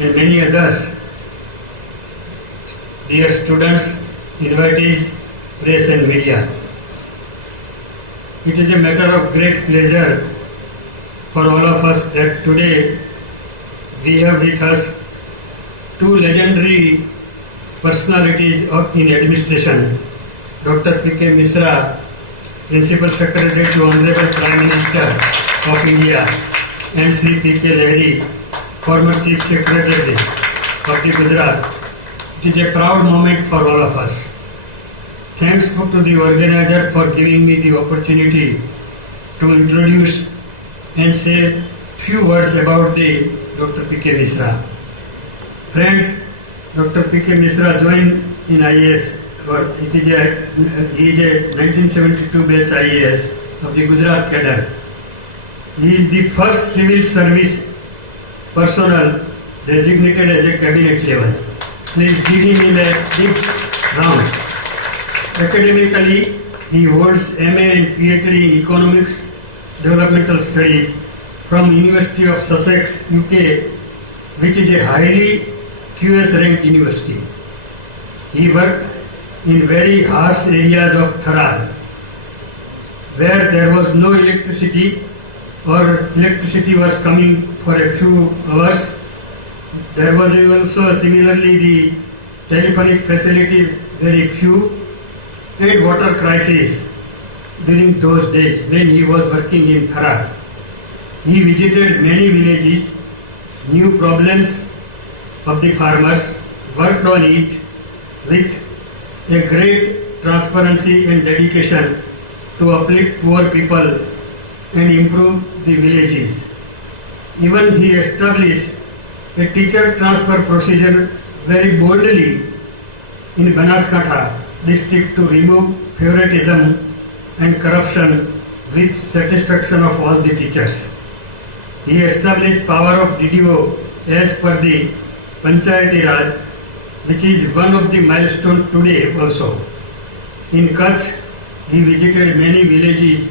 and many others. Dear students, invitees, press and media. It is a matter of great pleasure for all of us that today we have with us two legendary personalities in administration, Dr. P.K. Mishra, Principal Secretary to Honorable Prime Minister of India, and Sri P.K. Lahiri, former Chief Secretary of the Gujarat. It is a proud moment for all of us. Thanks to the organizer for giving me the opportunity to introduce and say few words about the Dr. P.K. Mishra. Friends, Dr. P.K. Mishra joined in IAS, he is a 1972 batch IAS of the Gujarat cadre. He is the first civil service personnel designated as a cabinet level. Please give him in a big round. Academically, he holds MA and PhD in Economics Developmental Studies from University of Sussex, UK, which is a highly QS ranked university. He worked in very harsh areas of Tharal, where there was no electricity or electricity was coming for a few hours. There was also similarly the telephonic facility very few, and water crisis during those days when he was working in Tharal. He visited many villages, knew problems of the farmers, worked on it with a great transparency and dedication to uplift poor people and improve the villages. Even he established a teacher transfer procedure very boldly in Banaskantha district to remove favoritism and corruption with satisfaction of all the teachers. He established power of DDO as per the Panchayati Raj, which is one of the milestones today also. In Kutch, he visited many villages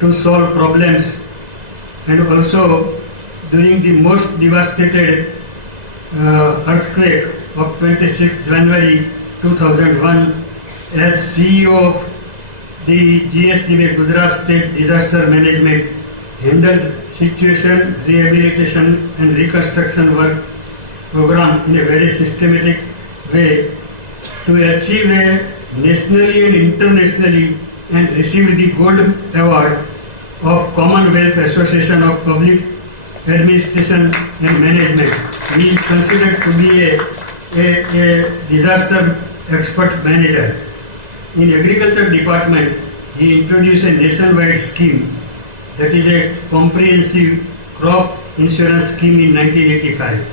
to solve problems, and also during the most devastated earthquake of 26 January 2001, as CEO of the GSDB Gujarat State Disaster Management, handled situation, rehabilitation and reconstruction work program in a very systematic way to achieve a nationally and internationally, and received the Gold Award of Commonwealth Association of Public Administration and Management. He is considered to be a disaster expert manager. In Agriculture Department, he introduced a nationwide scheme, that is a comprehensive crop insurance scheme in 1985.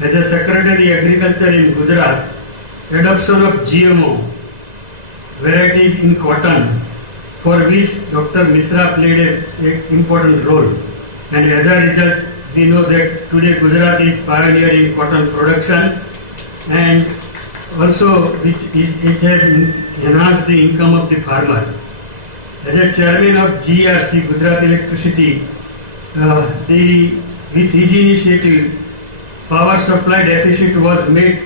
As a Secretary Agriculture in Gujarat, adoption of GMO varieties in cotton, for which Dr. Mishra played an important role. And as a result, we know that today Gujarat is pioneer in cotton production, and also it has enhanced the income of the farmer. As a chairman of GERC, Gujarat Electricity, with his initiative, power supply deficit was made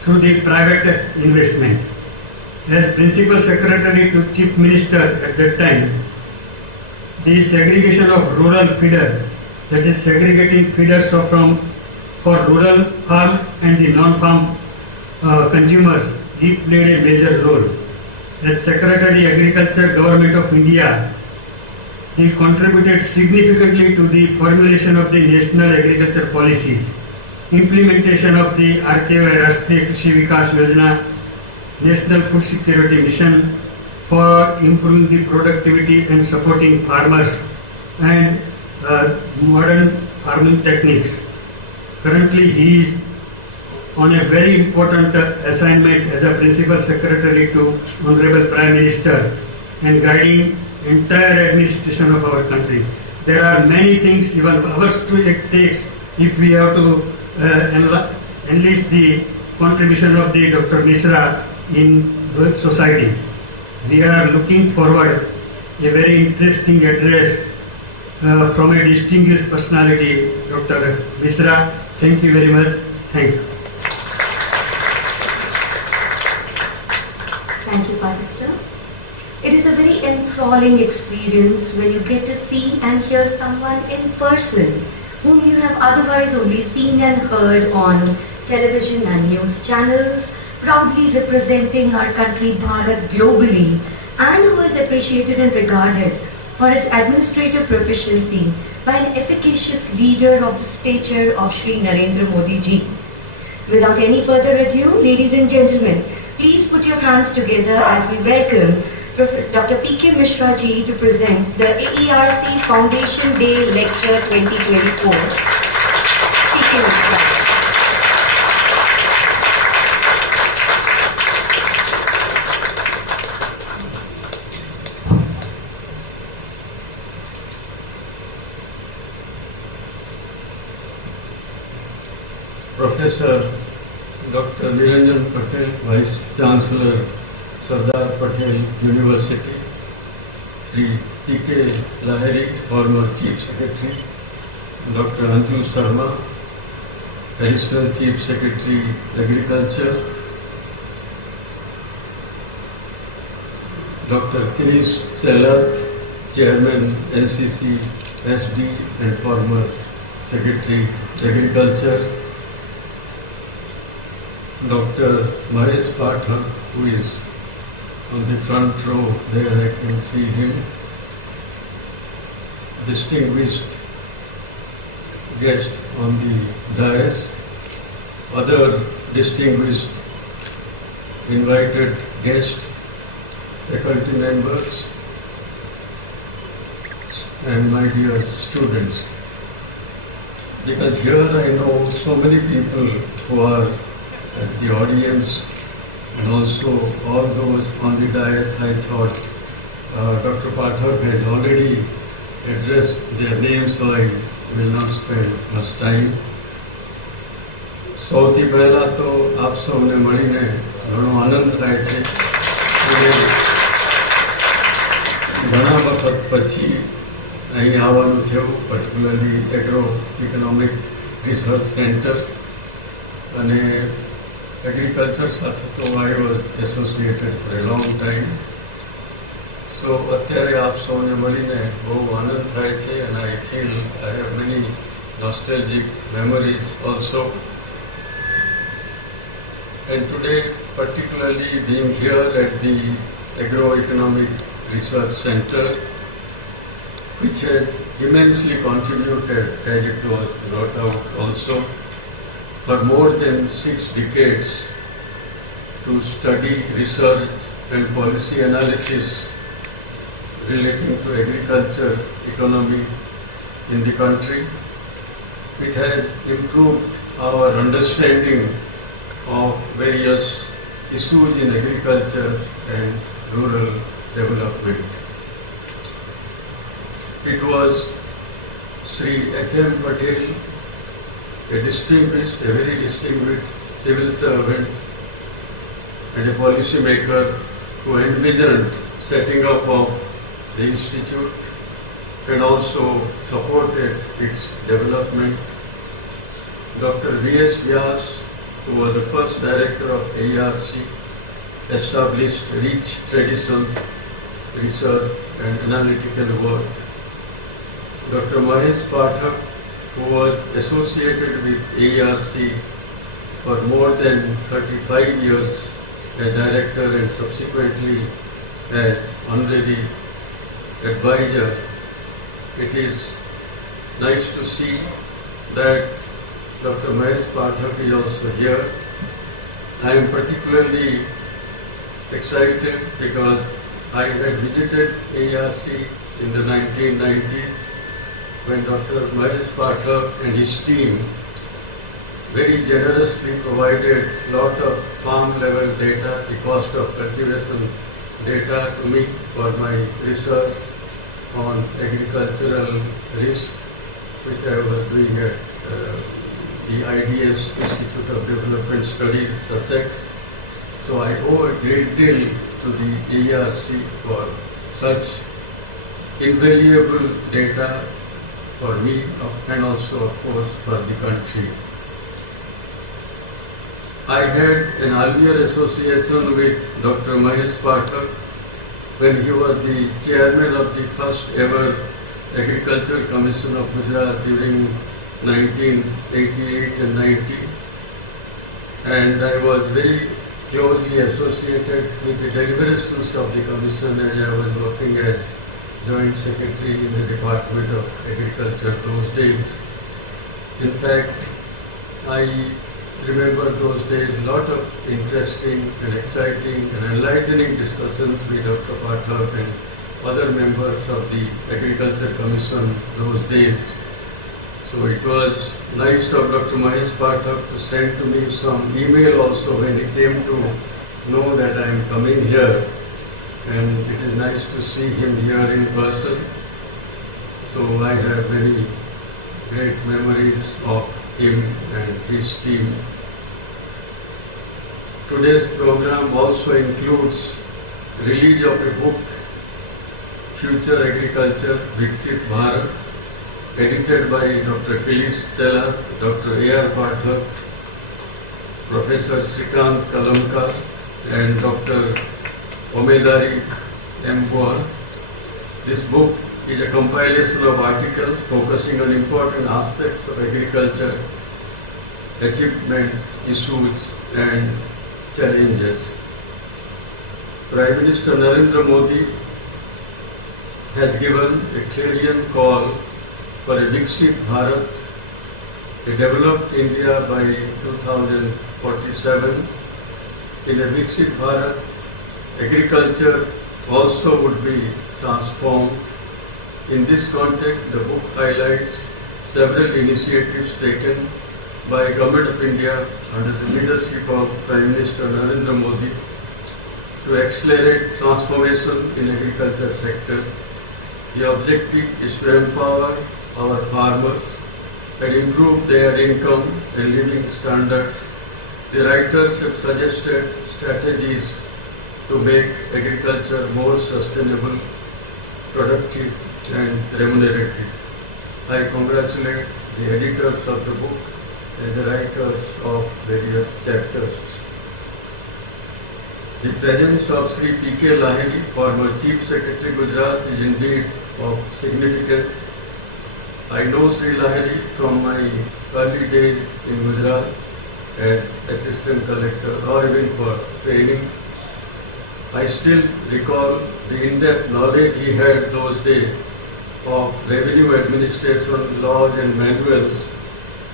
through the private investment. As Principal Secretary to Chief Minister at that time, the segregation of rural feeder, that is segregating feeders for rural farm and the non-farm consumers, he played a major role. As Secretary Agriculture, Government of India, he contributed significantly to the formulation of the National Agriculture Policies, implementation of the RKY Rashtriya Krishi Vikas Yojana, National Food Security Mission for improving the productivity and supporting farmers and modern farming techniques. Currently, he is on a very important assignment as a Principal Secretary to Honorable Prime Minister and guiding entire administration of our country. There are many things, even hours it takes, if we have to enlist the contribution of the Dr. Mishra in the society. We are looking forward a very interesting address from a distinguished personality, Dr. Mishra. Thank you very much. Thank you. Thank you, Patel sir. It is a very enthralling experience when you get to see and hear someone in person whom you have otherwise only seen and heard on television and news channels, proudly representing our country Bharat globally, and who is appreciated and regarded for his administrative proficiency by an efficacious leader of the stature of Shri Narendra Modi ji. Without any further ado, ladies and gentlemen, please put your hands together as we welcome Dr. P.K. Mishra ji to present the AERC Foundation Day Lecture 2024. P.K. Mishra. Professor Dr. Niranjan Patel, Vice Chancellor, Sardar Patel University, Sri P.K. Lahiri, former Chief Secretary, Dr. Anju Sharma, Additional Chief Secretary, Agriculture, Dr. Kirish Selat, Chairman NCC SD and former Secretary, Agriculture, Dr. Mahesh Patel, who is on the front row there, I can see him, distinguished guest on the dais, other distinguished invited guests, faculty members, and my dear students. Because here I know so many people who are at the audience and also all those on the dais. I thought Dr. Pathak had already addressed their names, so I will not spend much time. સૌથી પહેલા તો આપ સૌને મળીને ઘણો આનંદ થાય છે. ઘણા વખત પછી અહીં આવવાનું થયું, પર્ટિક્યુલરલી એગ્રો-ઇકોનોમિક રિસર્ચ સેન્ટર અને એગ્રીકલ્ચર સાથે તો I was associated for a long time. So અત્યારે આપ સૌને મળીને બહુ આનંદ થાય છે and I feel I have many nostalgic memories also. And today, particularly being here at the Agro-Economic Research Center, which had immensely contributed, as it was brought out also, for more than 6 decades to study, research and policy analysis relating to agriculture, economy in the country. It has improved our understanding of various issues in agriculture and rural development. It was Sri H.M. Patel, a very distinguished civil servant and a policy maker who envisioned setting up of the institute and also supported its development. Dr. V.S. Vyas, who was the first director of AERC, established rich traditions, research and analytical work. Dr. Mahesh Pathak, who was associated with AERC for more than 35 years as director and subsequently as honorary advisor. It is nice to see that Dr. Mahesh Pathak is also here. I am particularly excited because I had visited AERC in the 1990s when Dr. Mahesh Pathak and his team very generously provided lot of farm level data, the cost of cultivation data to me for my research on agricultural risk, which I was doing at the IDS Institute of Development Studies, Sussex. So I owe a great deal to the AERC for such invaluable data for me and also of course for the country. I had an earlier association with Dr. Mahesh Pathak when he was the chairman of the first ever Agriculture Commission of Gujarat during 1988 and 90, and I was very closely associated with the deliberations of the commission as I was working as joint secretary in the Department of Agriculture those days. In fact, I remember those days a lot of interesting and exciting and enlightening discussions with Dr. Pathak and other members of the Agriculture Commission those days. So it was nice of Dr. Mahesh Pathak to send to me some email also when he came to know that I am coming here, and it is nice to see him here in person. So I have very great memories of him and his team. Today's program also includes release of a book, Future Agriculture-Viksit Bharat, edited by Dr. Patel, Dr. A.R. Patel, Professor Srikant Kalamkar and Dr. Omedari Mbua. This book is a compilation of articles focusing on important aspects of agriculture, achievements, issues and challenges. Prime Minister Narendra Modi has given a clarion call for a Viksit Bharat, a developed India by 2047. In a Viksit Bharat, agriculture also would be transformed. In this context, the book highlights several initiatives taken by Government of India under the leadership of Prime Minister Narendra Modi to accelerate transformation in agriculture sector. The objective is to empower our farmers and improve their income and living standards. The writers have suggested strategies to make agriculture more sustainable, productive and remunerative. I congratulate the editors of the book and the writers of various chapters. The presence of Sri P.K. Lahiri, former Chief Secretary Gujarat, is indeed of significance. I know Sri Lahiri from my early days in Gujarat as Assistant Collector or even for training. I still recall the in-depth knowledge he had those days of revenue administration, laws and manuals.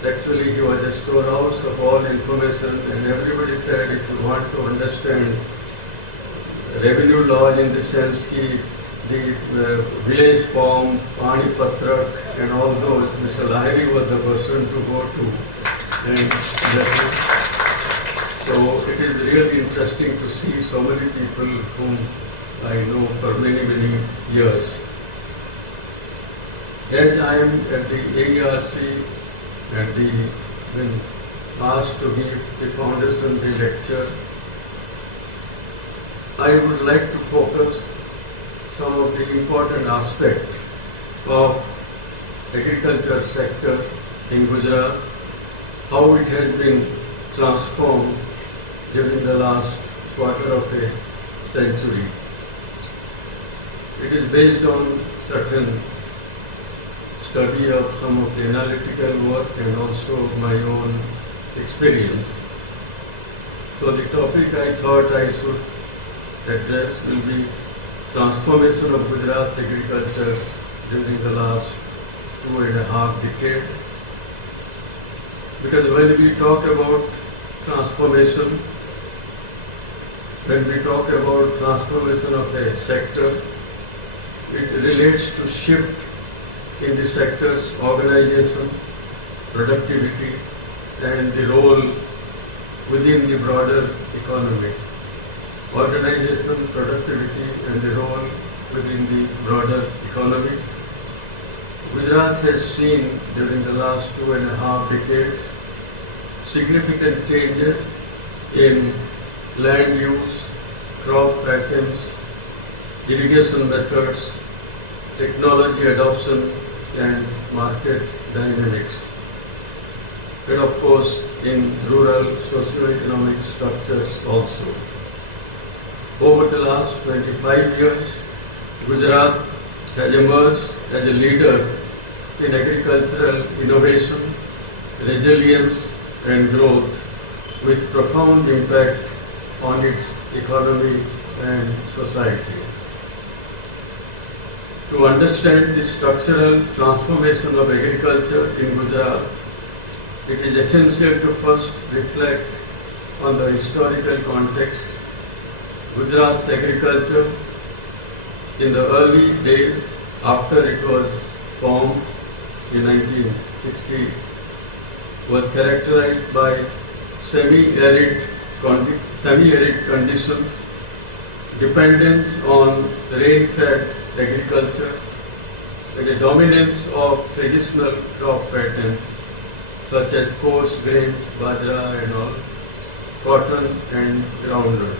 Actually, he was a storehouse of all information, and everybody said if you want to understand revenue laws in the sense that the village form, Pani Patrak and all those, Mr. Lahiri was the person to go to. And so it is really interesting to see so many people whom I know for many, many years. As I am at the AERC and when asked to give the foundation day lecture, I would like to focus some of the important aspects of agriculture sector in Gujarat, how it has been transformed during the last quarter of a century. It is based on certain study of some of the analytical work and also my own experience. So the topic I thought I should address will be transformation of Gujarat agriculture during the last 2.5 decades. Because when we talk about transformation, when we talk about transformation of a sector, it relates to shift in the sector's organization, productivity and the role within the broader economy. Organization, productivity and the role within the broader economy. Gujarat has seen during the last 2.5 decades significant changes in land use, crop patterns, irrigation methods, technology adoption and market dynamics. And of course in rural socio-economic structures also. Over the last 25 years, Gujarat has emerged as a leader in agricultural innovation, resilience and growth with profound impact on its economy and society. To understand the structural transformation of agriculture in Gujarat, it is essential to first reflect on the historical context. Gujarat's agriculture in the early days after it was formed in 1960 was characterized by semi-arid conditions, dependence on rain-fed agriculture, and a dominance of traditional crop patterns such as coarse grains, bajra and all, cotton and groundnut,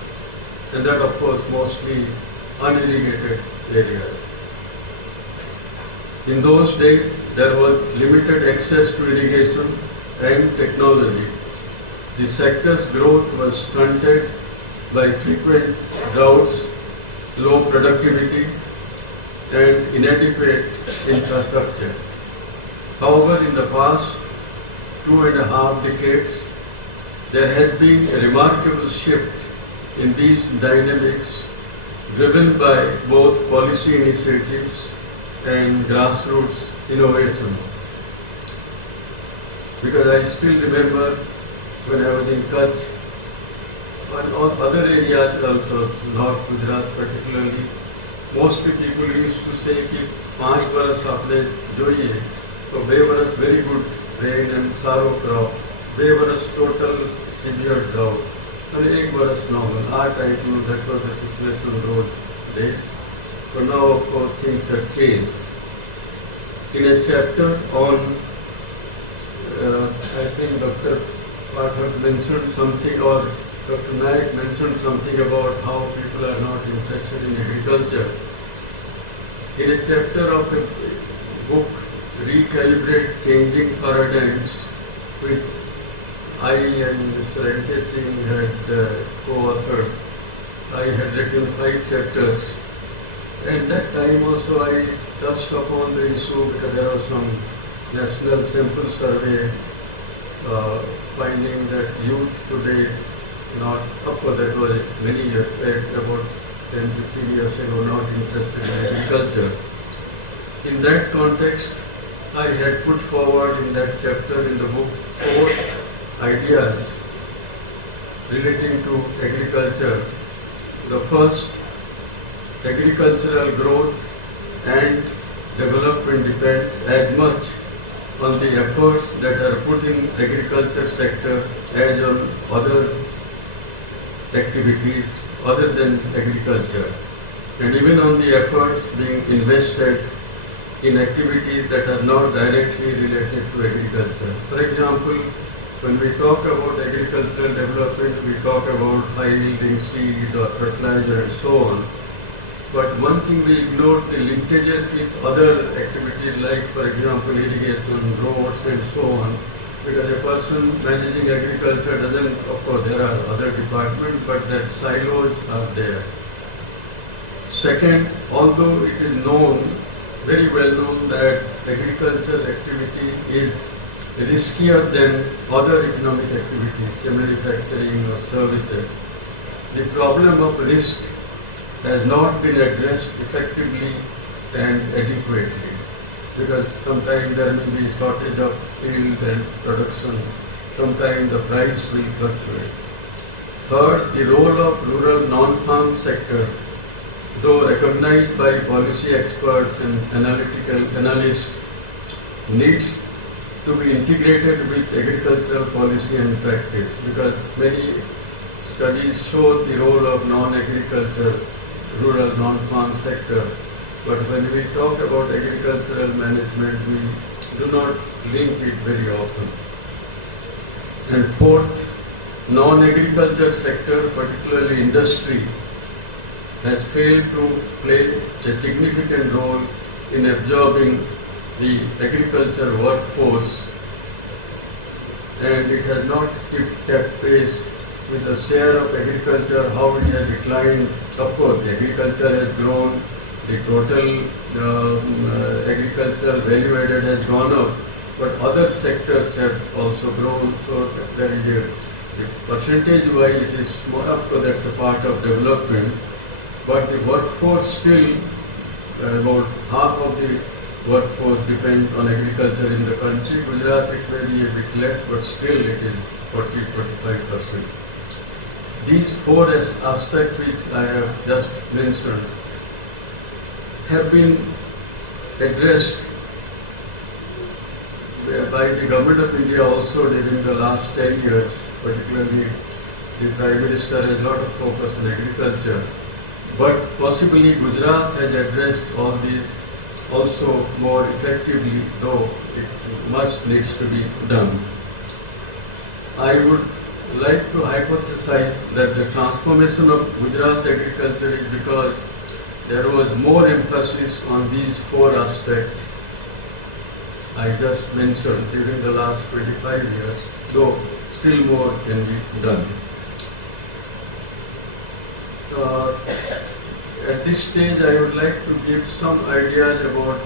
and that of course mostly unirrigated areas. In those days, there was limited access to irrigation and technology. The sector's growth was stunted by frequent droughts, low productivity, and inadequate infrastructure. However, in the past 2.5 decades, there has been a remarkable shift in these dynamics, driven by both policy initiatives and grassroots innovation. Because I still remember when I was in Kutch, and other areas also, North Gujarat particularly, mostly people used to say कि 5 बरस आपने जोइए तो 2 बरस very good rain and sorrow crop, 2 बरस total severe drought, and 1 बरस normal. Our time too, that was the situation those days. So now of course things have changed. In a chapter on, I think Dr. Patel mentioned something, or Dr. Naik mentioned something about how people are not interested in agriculture. In a chapter of the book, Recalibrate Changing Paradigms, which I and Mr. N.K. Singh had co-authored, I had written 5 chapters. And that time also I touched upon the issue because there was some national sample survey finding that youth today, not, of course that was many years back, about 10-15 years ago, not interested in agriculture. In that context, I had put forward in that chapter in the book 4 ideas relating to agriculture. The first, agricultural growth and development depends as much on the efforts that are put in agriculture sector as on other activities other than agriculture, and even on the efforts being invested in activities that are not directly related to agriculture. For example, when we talk about agricultural development, we talk about high-yielding seed or fertilizer and so on. But one thing we ignore, the linkages with other activities like, for example, irrigation, roads and so on. Because a person managing agriculture doesn't, of course there are other departments, but that silos are there. Second, although it is known, very well known that agricultural activity is riskier than other economic activities, say manufacturing or services, the problem of risk has not been addressed effectively and adequately, because sometimes there may be shortage of yield and production, sometimes the price will fluctuate. Third, the role of rural non-farm sector, though recognized by policy experts and analytical analysts, needs to be integrated with agricultural policy and practice, because many studies show the role of non-agriculture, rural non-farm sector. But when we talk about agricultural management, we do not link it very often. And fourth, non-agriculture sector, particularly industry, has failed to play a significant role in absorbing the agriculture workforce, and it has not kept pace with the share of agriculture, how it has declined. Of course, the agriculture has grown, the total agricultural value added has gone up, but other sectors have also grown, so there is a percentage-wise it is small. Of course, that's a part of development, but the workforce still, about half of the workforce depends on agriculture in the country. Gujarat it may be a bit less, but still it is 40-45%. These 4 aspects which I have just mentioned have been addressed by the Government of India also during the last 10 years, particularly the Prime Minister has a lot of focus on agriculture. But possibly Gujarat has addressed all these also more effectively, though it much needs to be done. I would like to hypothesize that the transformation of Gujarat agriculture is because there was more emphasis on these four aspects I just mentioned during the last 25 years, though still more can be done. At this stage, I would like to give some ideas about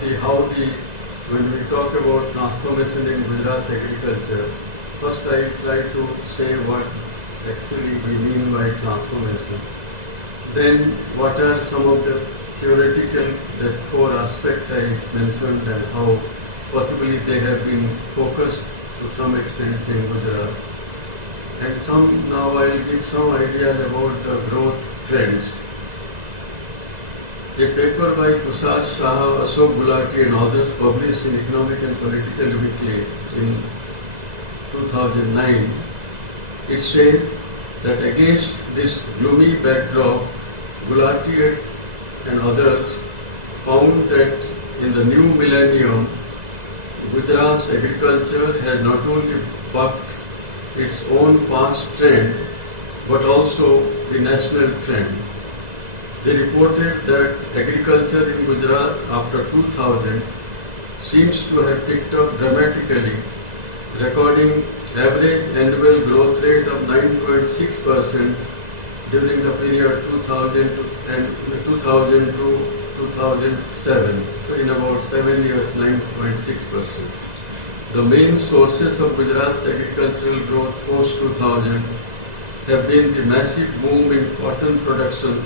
when we talk about transformation in Gujarat agriculture. First, I try to say what actually we mean by transformation. Then, what are some of the theoretical, that four aspects I mentioned, and how possibly they have been focused to some extent in Gujarat. And now I will give some ideas about the growth trends. A paper by Tushar Shah, Ashok Gulati and others published in Economic and Political Weekly in 2009, it says that against this gloomy backdrop, Gulati and others found that in the new millennium, Gujarat's agriculture has not only bucked its own past trend, but also the national trend. They reported that agriculture in Gujarat after 2000 seems to have picked up dramatically, recording average annual growth rate of 9.6% during the period 2000 to 2007. So in about 7 years, 9.6%. The main sources of Gujarat's agricultural growth post-2000 have been the massive boom in cotton production,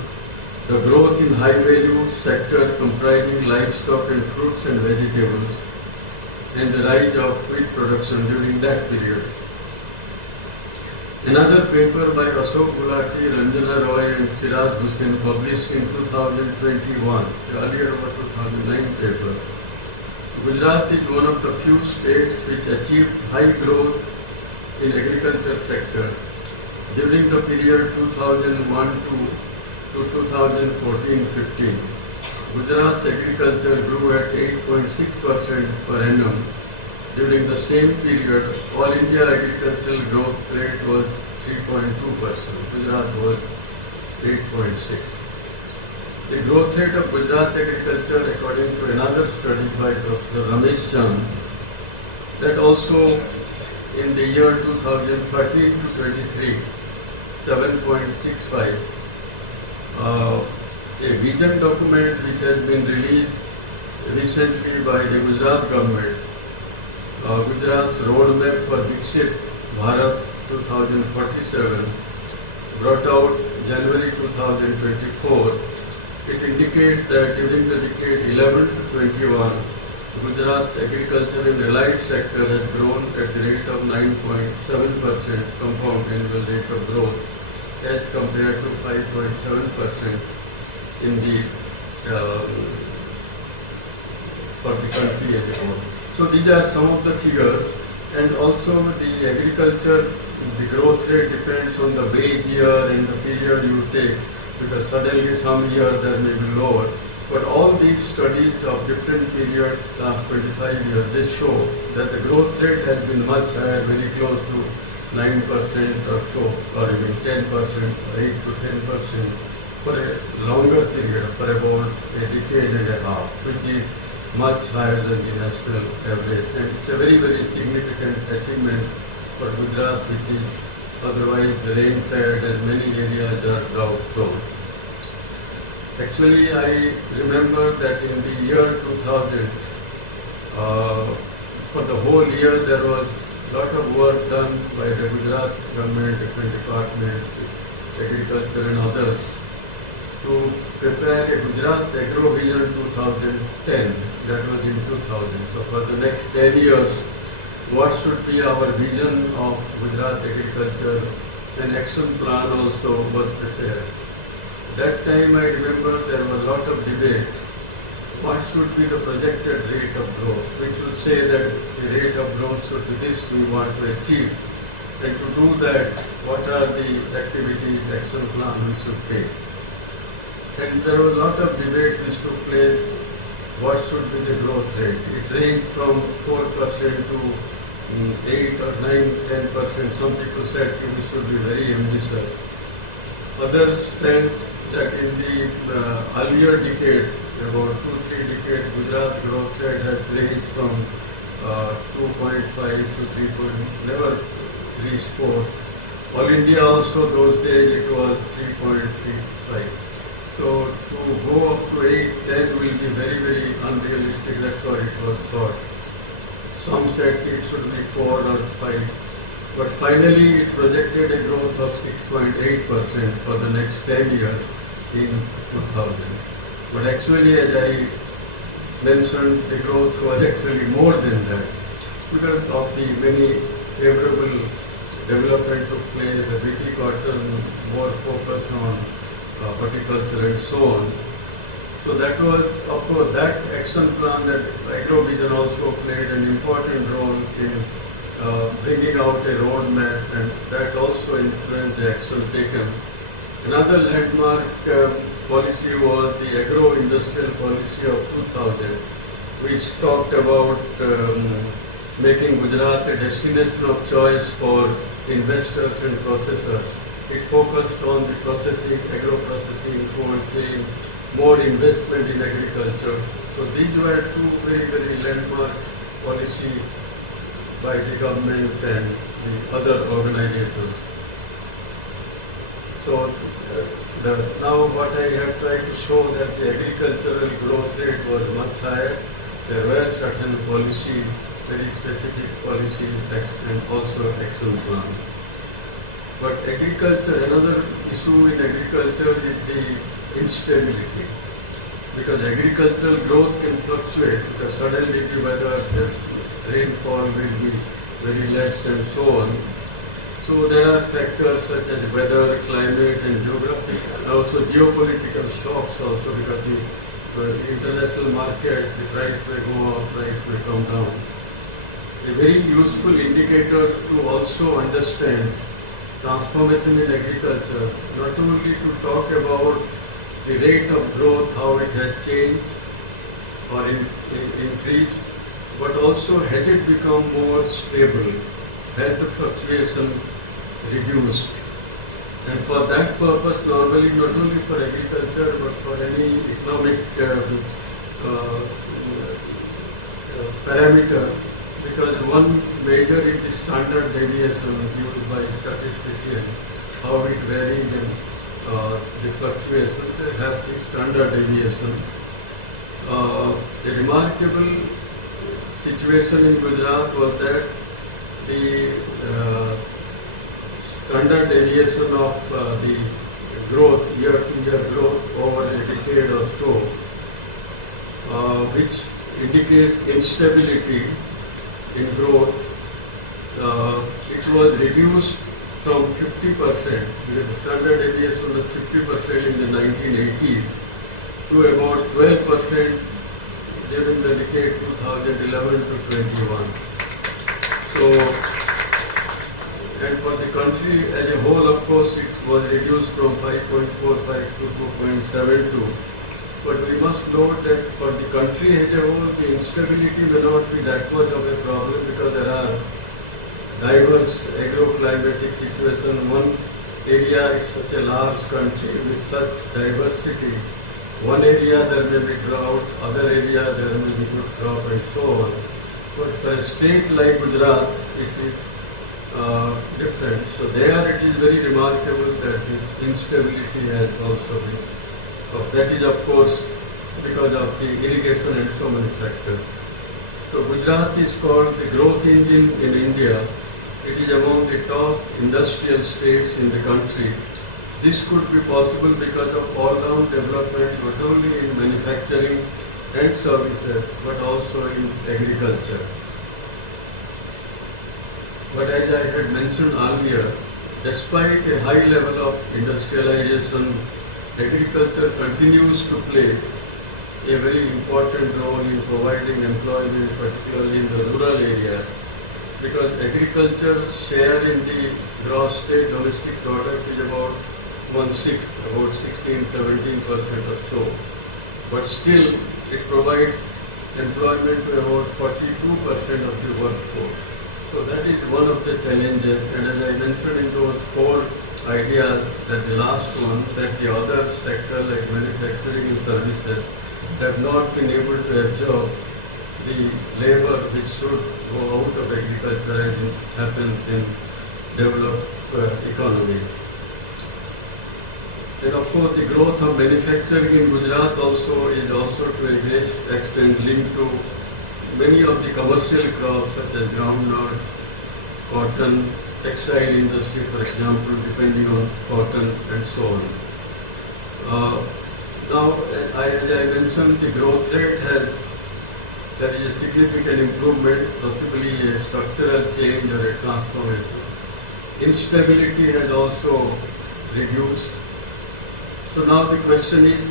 the growth in high-value sector comprising livestock and fruits and vegetables, and the rise of wheat production during that period. Another paper by Ashok Gulati, Ranjana Roy and Siraj Hussain published in 2021, the earlier of a 2009 paper. Gujarat is one of the few states which achieved high growth in agriculture sector during the period 2001 to 2014-15. Gujarat's agriculture grew at 8.6% per annum. During the same period, all India agricultural growth rate was 3.2%. Gujarat was 8.6%. The growth rate of Gujarat agriculture, according to another study by Professor Ramesh Chand, that also in the year 2013 to 23, 7.65. A vision document which has been released recently by the Gujarat government, Gujarat's roadmap for viksit Bharat 2047, brought out January 2024. It indicates that during the decade 11 to 21, Gujarat's agriculture and allied sector has grown at the rate of 9.7% compound annual rate of growth, as compared to 5.7% in the for the country as a whole. So these are some of the figures, and also the agriculture, the growth rate depends on the base year and the period you take, because suddenly some year there may be lower. But all these studies of different periods, last 25 years, they show that the growth rate has been much higher, very close to 9% or so, or even 10%, 8 to 10% for a longer period, for about a decade and a half, which is much higher than the national average. And it's a very, very significant achievement for Gujarat, which is otherwise rain-fed and many areas are drought-prone. Actually, I remember that in the year 2000, for the whole year there was a lot of work done by the Gujarat government, different departments, agriculture and others, to prepare a Gujarat Agro-Vision 2010, that was in 2000. So for the next 10 years, what should be our vision of Gujarat agriculture? An action plan also was prepared. That time I remember there was a lot of debate. What should be the projected rate of growth? We should say that the rate of growth should be this we want to achieve. And to do that, what are the activities, action plan we should take? And there was a lot of debate which took place. What should be the growth rate? It ranged from 4% to 8 or 9, 10%. Some people said we should be very ambitious. Others felt that in the earlier decade, about 2-3 decades, Gujarat growth rate had ranged from 2.5 to 3. Never reached 4. All India also those days it was 3.35. So to go up to 8, 10 will be very, very unrealistic. That's what it was thought. Some said it should be 4 or 5. But finally it projected a growth of 6.8% for the next 10 years in 2000. But actually, as I mentioned, the growth was actually more than that because of the many favorable development took place, the BT cotton, more focus on horticulture and so on. So that was, of course, that action plan, that Agro-Vision also played an important role in bringing out a roadmap, and that also influenced the action taken. Another landmark policy was the agro-industrial policy of 2000, which talked about making Gujarat a destination of choice for investors and processors. It focused on the processing, agro-processing, cold chain, more investment in agriculture. So these were two very, very landmark policy by the government and the other organizations. So now what I have tried to show that the agricultural growth rate was much higher. There were certain policy, very specific policy and also action plan. But agriculture, another issue in agriculture is the instability. Because agricultural growth can fluctuate because suddenly the weather, the rainfall will be very less and so on. So there are factors such as weather, climate and geography, and also geopolitical shocks also because the international market, the price may go up, price may come down. A very useful indicator to also understand transformation in agriculture, not only to talk about the rate of growth, how it has changed or increased, but also had it become more stable, had the fluctuation reduced. And for that purpose, normally not only for agriculture but for any economic parameter, because one measure is the standard deviation used by statisticians, how it varies in the fluctuation. They have the standard deviation. A remarkable situation in Gujarat was that the standard deviation of the growth, year-to-year growth over a decade or so, which indicates instability in growth, it was reduced from 50%, the standard deviation was 50% in the 1980s, to about 12% during the decade 2011 to 21. So, and for the country as a whole, of course, it was reduced from 5.45 to 2.72. But we must note that for the country as a whole, the instability may not be that much of a problem because there are diverse agro-climatic situations. One area is such a large country with such diversity. One area there may be drought, other area there may be good crop and so on. But for a state like Gujarat, it is different. So there it is very remarkable that this instability has also been. That is of course because of the irrigation and so many factors. So Gujarat is called the growth engine in India. It is among the top industrial states in the country. This could be possible because of all-round development not only in manufacturing and services but also in agriculture. But as I had mentioned earlier, despite a high level of industrialization, agriculture continues to play a very important role in providing employment, particularly in the rural area, because agriculture's share in the gross state domestic product is about 1/6, about 16-17% or so. But still, it provides employment to about 42% of the workforce. So that is one of the challenges, and as I mentioned in those 4 ideas, that the last one, that the other sector like manufacturing and services have not been able to absorb the labor which should go out of agriculture as it happens in developed economies. And of course the growth of manufacturing in Gujarat also is also to a great extent linked to many of the commercial crops such as groundnut, cotton, textile industry for example, depending on cotton and so on. Now, as I mentioned, the growth rate there is a significant improvement, possibly a structural change or a transformation. Instability has also reduced. So now the question is,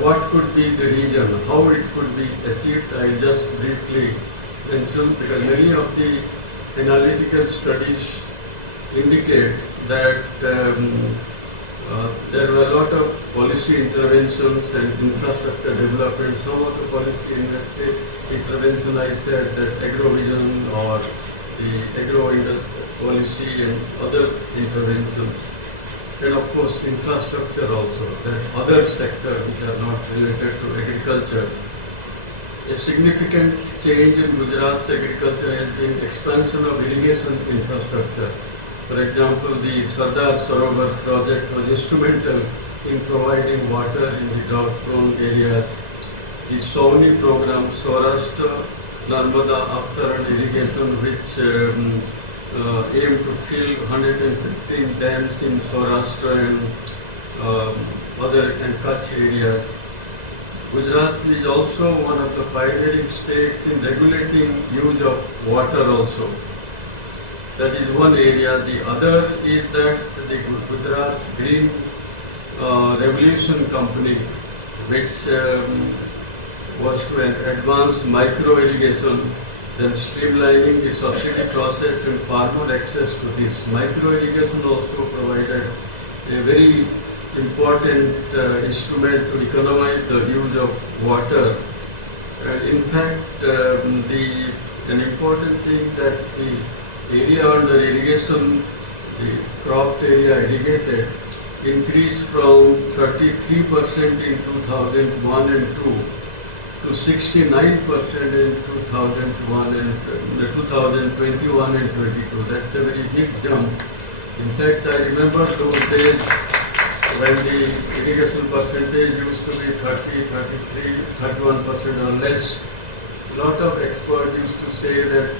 what could be the reason, how it could be achieved? I'll just briefly mention, because many of the analytical studies indicate that there were a lot of policy interventions and infrastructure development. Some of the policy intervention, I said that agro-vision or the agro-industry policy and other interventions. And of course infrastructure also, that other sectors which are not related to agriculture. A significant change in Gujarat's agriculture has been expansion of irrigation infrastructure. For example, the Sardar project was instrumental in providing water in the drought-prone areas. The Sauni program, Saurashtra, Narmada, After irrigation, which aim to fill 115 dams in Saurashtra and other and Kutch areas. Gujarat is also one of the pioneering states in regulating use of water also. That is one area. The other is that the Gujarat Green Revolution Company, which was to advance micro irrigation, then streamlining the subsidy process and farmer access to this. Micro irrigation also provided a very important instrument to economize the use of water. And in fact, an important thing that the area under irrigation, the crop area irrigated, increased from 33% in 2001 and 2 to 69% in 2001 and 2021 and 22. That's a very big jump. In fact, I remember those days when the irrigation percentage used to be 30, 33, 31% or less. A lot of experts used to say that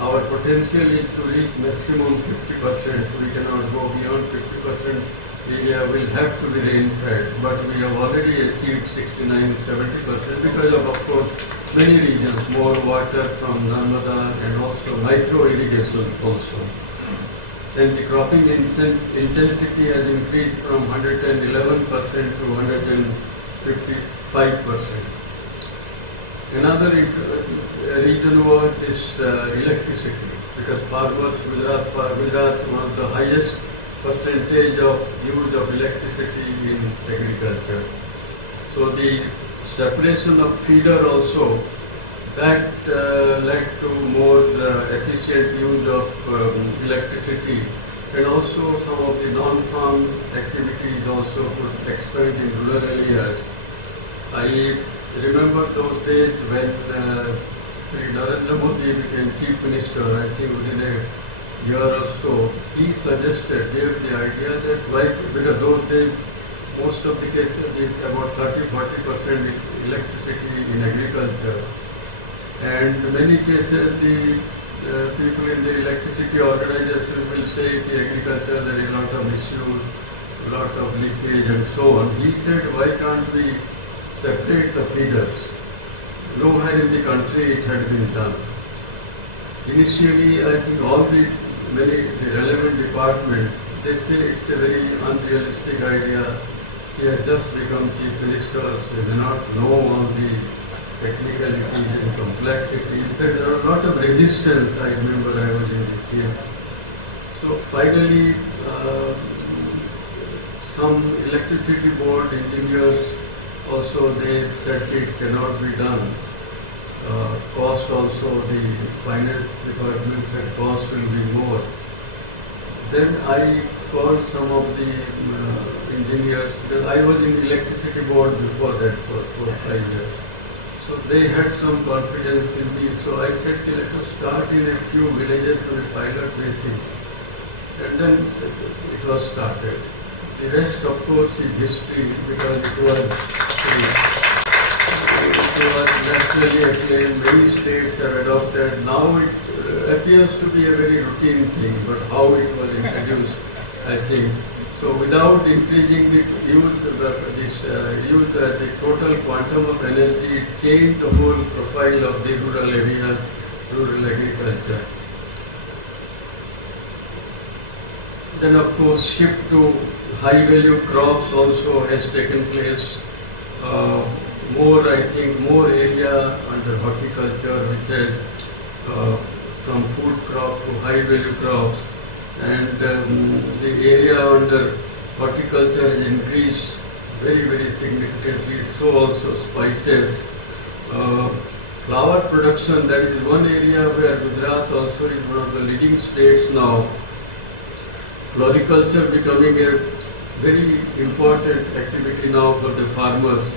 our potential is to reach maximum 50%. We cannot go beyond 50%. Area will have to be rain-fed, but we have already achieved 69-70% because of course, many regions, more water from Narmada and also micro irrigation also. And the cropping intensity has increased from 111% to 155%. Another reason was this electricity, because farmers, Gujarat, one of the highest percentage of use of electricity in agriculture. So the separation of feeder also, that led to more efficient use of electricity, and also some of the non-farm activities also could expand in rural areas. I remember those days when Sri Narendra Modi became Chief Minister, I think within a year or so, he suggested, gave the idea that why, because those days most of the cases is about 30-40% electricity in agriculture. And in many cases the people in the electricity organization will say in agriculture there is a lot of misuse, a lot of leakage and so on. He said, why can't we separate the feeders? Nowhere in the country it had been done. Initially, I think all the relevant departments, they say it's a very unrealistic idea. He has just become Chief Minister, so he may not know all the technicalities and complexity. In fact, there was a lot of resistance. I remember I was in this year. So finally, some electricity board engineers also, they said it cannot be done. cost also, the finance department said cost will be more. Then I called some of the engineers, because I was in electricity board before that for 4-5 years. So they had some confidence in me. So I said, let us start in a few villages on a pilot basis. And then it was started. The rest, of course, is history, because it was naturally acclaimed. Many states have adopted. Now it appears to be a very routine thing, but how it was introduced, I think. So without increasing the the total quantum of energy, it changed the whole profile of the rural area, rural agriculture. Then of course shift to high value crops also has taken place. More area under horticulture, which has from food crop to high value crops, and the area under horticulture has increased very significantly. So also spices, flower production. That is one area where Gujarat also is one of the leading states now. Floriculture becoming a very important activity now for the farmers.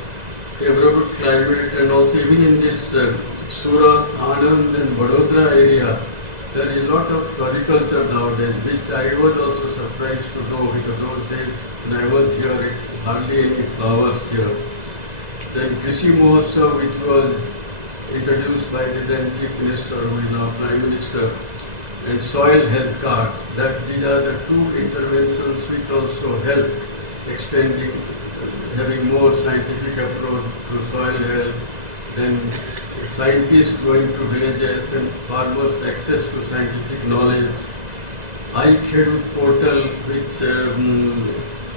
Favorable climate, and also even in this Surat, Anand and Vadodara area, there is a lot of floriculture nowadays, which I was also surprised to know, because those days when I was here, hardly any flowers here. Then Krishi Mahotsav, which was introduced by the then Chief Minister, who is now Prime Minister, and soil health card. These are the two interventions which also help extending, having more scientific approach to soil health, then scientists going to villages and farmers access to scientific knowledge. iKhedut portal, which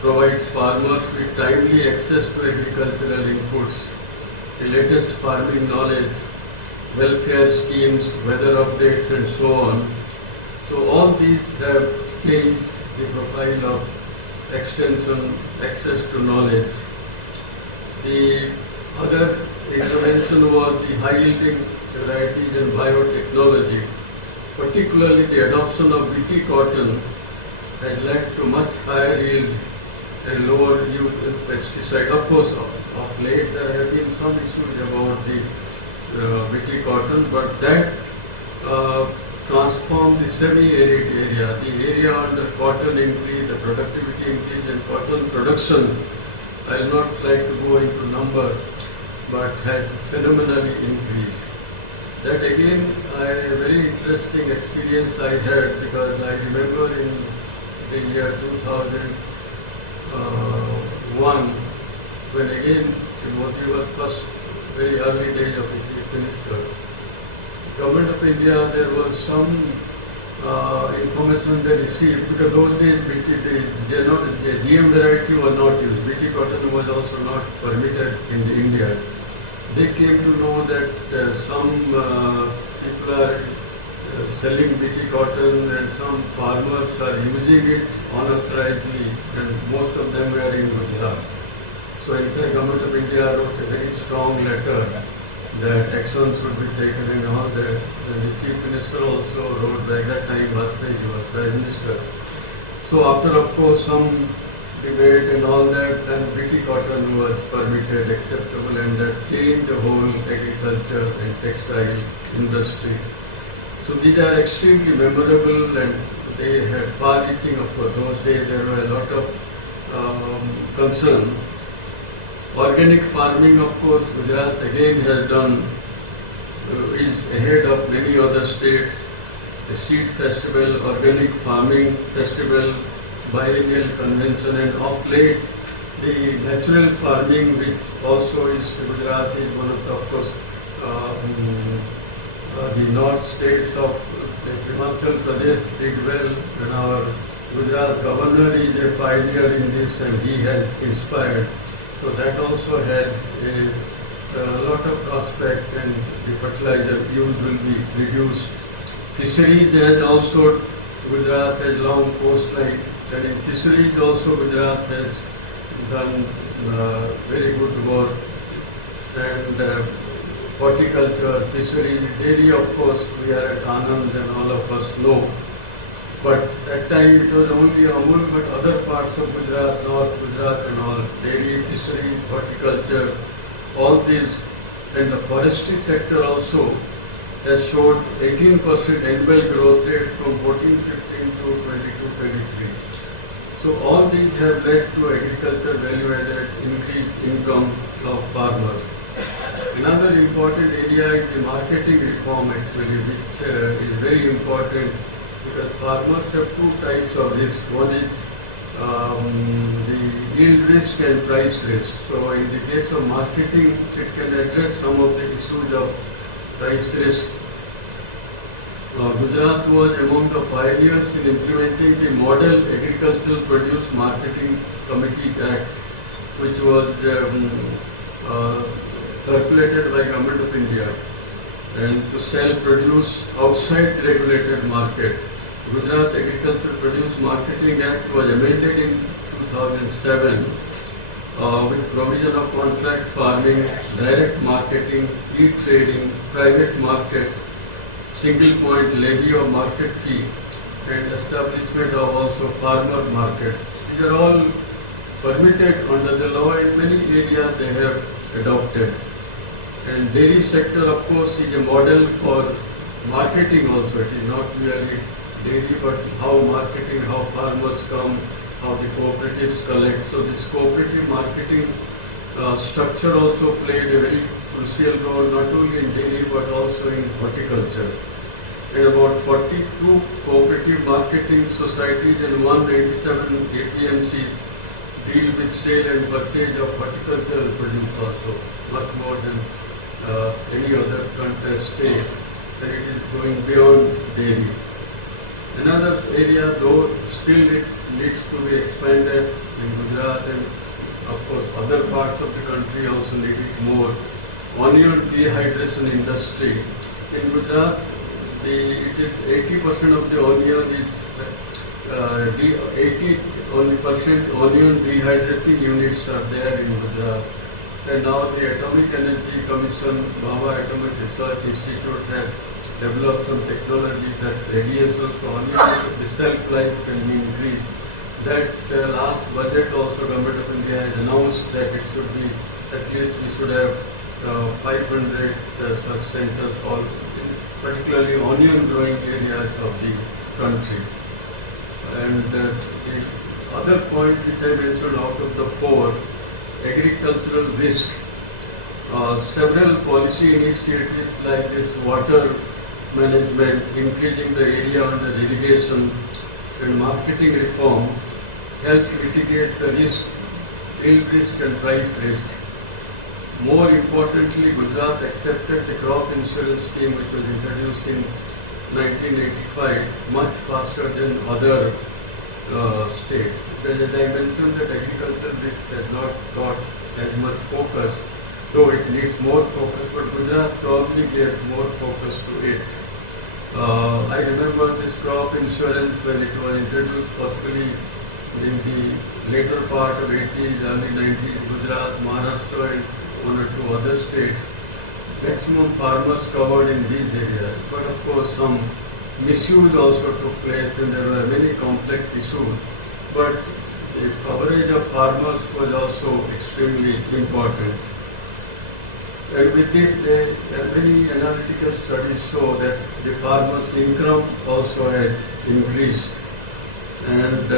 provides farmers with timely access to agricultural inputs, the latest farming knowledge, welfare schemes, weather updates and so on. So all these have changed the profile of extension, access to knowledge. The other intervention was the high-yielding varieties and biotechnology. Particularly the adoption of BT cotton has led to much higher yield and lower use of pesticide. Of course, of late there have been some issues about the BT cotton, but that transformed the semi-arid area. The area under cotton increase, the productivity increase and cotton production, I will not like to go into number, but has phenomenally increased. That again, a very interesting experience I had, because I remember in the year 2001, when again Modi was first, very early days of his Chief Minister. Government of India, there was some information they received, because those days the GM variety was not used. BT cotton was also not permitted in India. They came to know that some people are selling BT cotton and some farmers are using it unauthorizedly, and most of them were in Gujarat. So in fact, Government of India wrote a very strong letter that actions should be taken and all that. And the Chief Minister also wrote, by that time Vajpayee was Prime Minister. So after, of course, some debate and all that, then BT cotton was permitted, acceptable, and that changed the whole agriculture and textile industry. So these are extremely memorable, and they had far-reaching. Of course, those days there were a lot of concern. Organic farming, of course, Gujarat again has done, is ahead of many other states. The seed festival, organic farming festival, biennial convention, and of late the natural farming, which also is, Gujarat is one of the, of course, the north states of Himachal Pradesh did well, and our Gujarat governor is a pioneer in this, and he has inspired. So that also had a lot of prospect, and the fertilizer use will be reduced. Fisheries has also, Gujarat has long coastline, and in fisheries also Gujarat has done very good work. And horticulture, fisheries, dairy, of course, we are at Anand and all of us know. But that time it was only Amul, but other parts of Gujarat, North Gujarat and all, dairy, fisheries, horticulture, all these, and the forestry sector also has showed 18% annual growth rate from 14-15 to 22-23. So all these have led to agriculture value added, increased income of farmers. Another important area is the marketing reform actually, which is very important because farmers have two types of risk. One is the yield risk and price risk. So in the case of marketing, it can address some of the issues of price risk. Gujarat was among the pioneers in implementing the Model Agricultural Produce Marketing Committee Act, which was circulated by Government of India, and to sell produce outside the regulated market. Gujarat Agricultural Produce Marketing Act was amended in 2007 with provision of contract farming, direct marketing, e-trading, private markets, single point levy of market fee, and establishment of also farmer market. These are all permitted under the law. In many areas they have adopted. And dairy sector, of course, is a model for marketing also. It is not merely dairy, but how marketing, how farmers come, how the cooperatives collect. So this cooperative marketing structure also played a very crucial role, not only in dairy but also in horticulture. And about 42 cooperative marketing societies and 197 APMCs deal with sale and purchase of horticultural produce also, much more than any other state, and it is going beyond dairy. Another area, though still it needs to be expanded in Gujarat and of course other parts of the country also need it more. Onion dehydration industry. In Gujarat, it is 80% of the onion is 80% onion dehydrating units are there in Gujarat. And now the Atomic Energy Commission, Baba Atomic Research Institute has developed some technology that radiation, so onion, the shelf life can be increased. That last budget also Government of India has announced that it should be, at least we should have 500 such centers, all particularly onion growing areas of the country. And the other point which I mentioned out of the four, agricultural risk. Several policy initiatives like this water management, increasing the area under irrigation and marketing reform help mitigate the risk, yield risk and price risk. More importantly, Gujarat accepted the crop insurance scheme which was introduced in 1985 much faster than other states. Because as I mentioned that agricultural risk has not got as much focus, though it needs more focus, but Gujarat probably gave more focus to it. I remember this crop insurance when it was introduced possibly in the later part of 80s, early 90s, Gujarat, Maharashtra and one or two other states, maximum farmers covered in these areas. But of course some misuse also took place and there were many complex issues. But the coverage of farmers was also extremely important. And with this, many analytical studies show that the farmers' income also has increased. And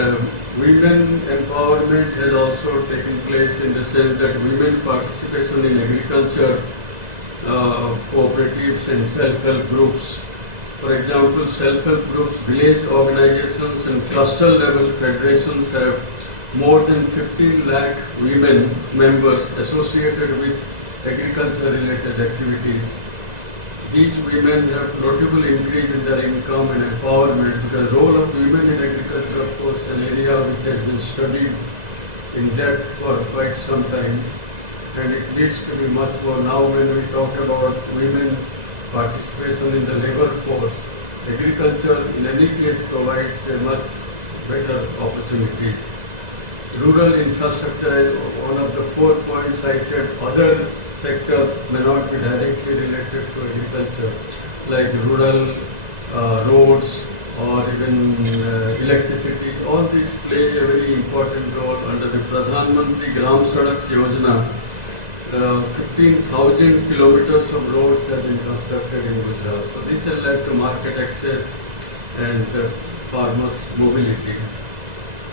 women empowerment has also taken place in the sense that women participation in agriculture, cooperatives and self-help groups. For example, self-help groups, village organizations and cluster level federations have more than 15 lakh women members associated with agriculture-related activities. These women have notable increase in their income and empowerment because the role of women in agriculture, of course, an area which has been studied in depth for quite some time, and it needs to be much more now when we talk about women participation in the labor force. Agriculture in any case provides a much better opportunities. Rural infrastructure is one of the 4 points I said. Other sector may not be directly related to agriculture, like rural roads or even electricity. All these play a very important role under the Pradhan Mantri Gram Sadak Yojana. 15,000 kilometers of roads have been constructed in Gujarat. So this has led to market access and farmers' mobility.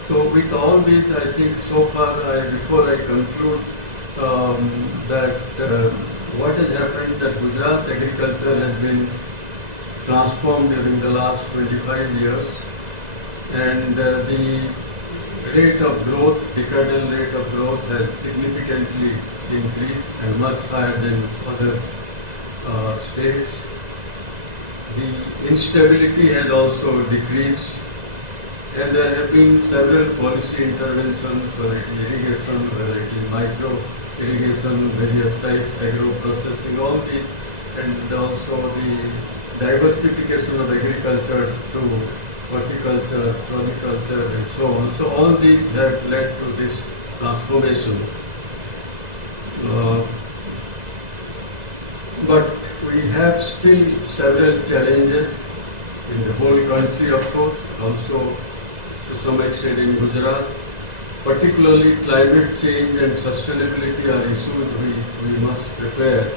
So with all these, I think so far, before I conclude, that what has happened, that Gujarat agriculture has been transformed during the last 25 years, and the rate of growth, decadal rate of growth has significantly increased and much higher than other states. The instability has also decreased, and there have been several policy interventions, whether it is irrigation, whether it is micro irrigation, various types, agro-processing, all these, and also the diversification of agriculture to horticulture, floriculture, and so on. So all these have led to this transformation. But we have still several challenges in the whole country, of course, also to some extent in Gujarat. Particularly climate change and sustainability are issues we must prepare.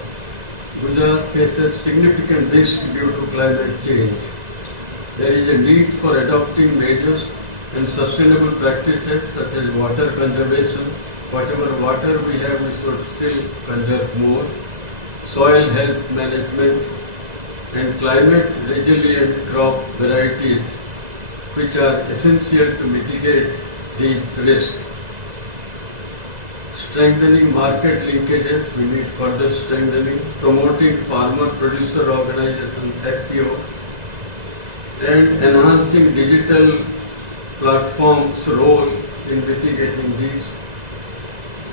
Gujarat faces significant risk due to climate change. There is a need for adopting measures and sustainable practices such as water conservation. Whatever water we have, we should still conserve more. Soil health management and climate resilient crop varieties, which are essential to mitigate these risks. Strengthening market linkages, we need further strengthening, promoting farmer-producer organizations, FPOs, and enhancing digital platforms' role in mitigating these.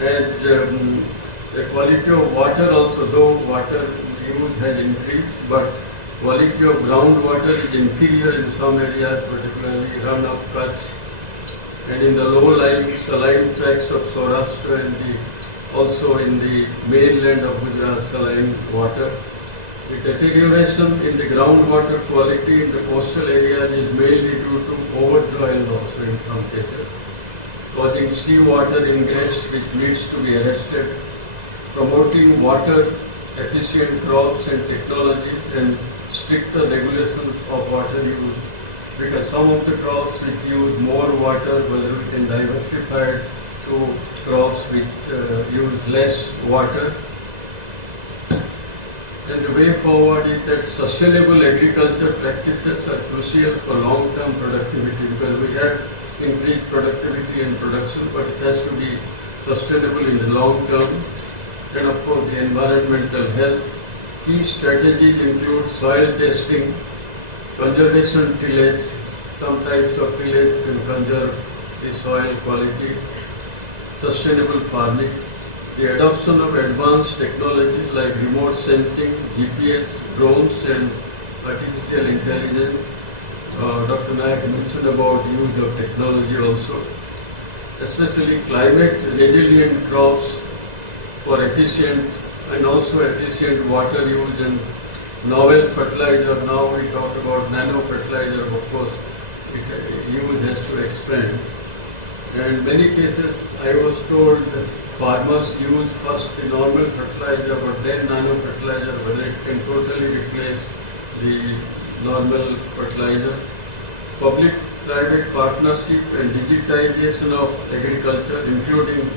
As the quality of water also, though water use has increased, but quality of groundwater is inferior in some areas, particularly run-off Kutch, and in the low-lying saline tracts of Saurashtra and also in the mainland of Gujarat saline water. The deterioration in the groundwater quality in the coastal areas is mainly due to overdrawing also in some cases, causing seawater ingress which needs to be arrested, promoting water efficient crops and technologies and stricter regulations of water use, because some of the crops which use more water, whether we can diversify it to crops which use less water. And the way forward is that sustainable agriculture practices are crucial for long-term productivity, because we have increased productivity and production, but it has to be sustainable in the long term. And of course the environmental health. Key strategies include soil testing, conservation tillage. Some types of tillage can conserve the soil quality. Sustainable farming. The adoption of advanced technologies like remote sensing, GPS, drones and artificial intelligence. Dr. Nayak mentioned about use of technology also. Especially climate resilient crops for efficient and also efficient water use and novel fertilizer. Now we talk about nano fertilizer, of course, use has to expand. And in many cases I was told that farmers use first the normal fertilizer but then nano fertilizer, whether it can totally replace the normal fertilizer. Public-private partnership and digitization of agriculture, including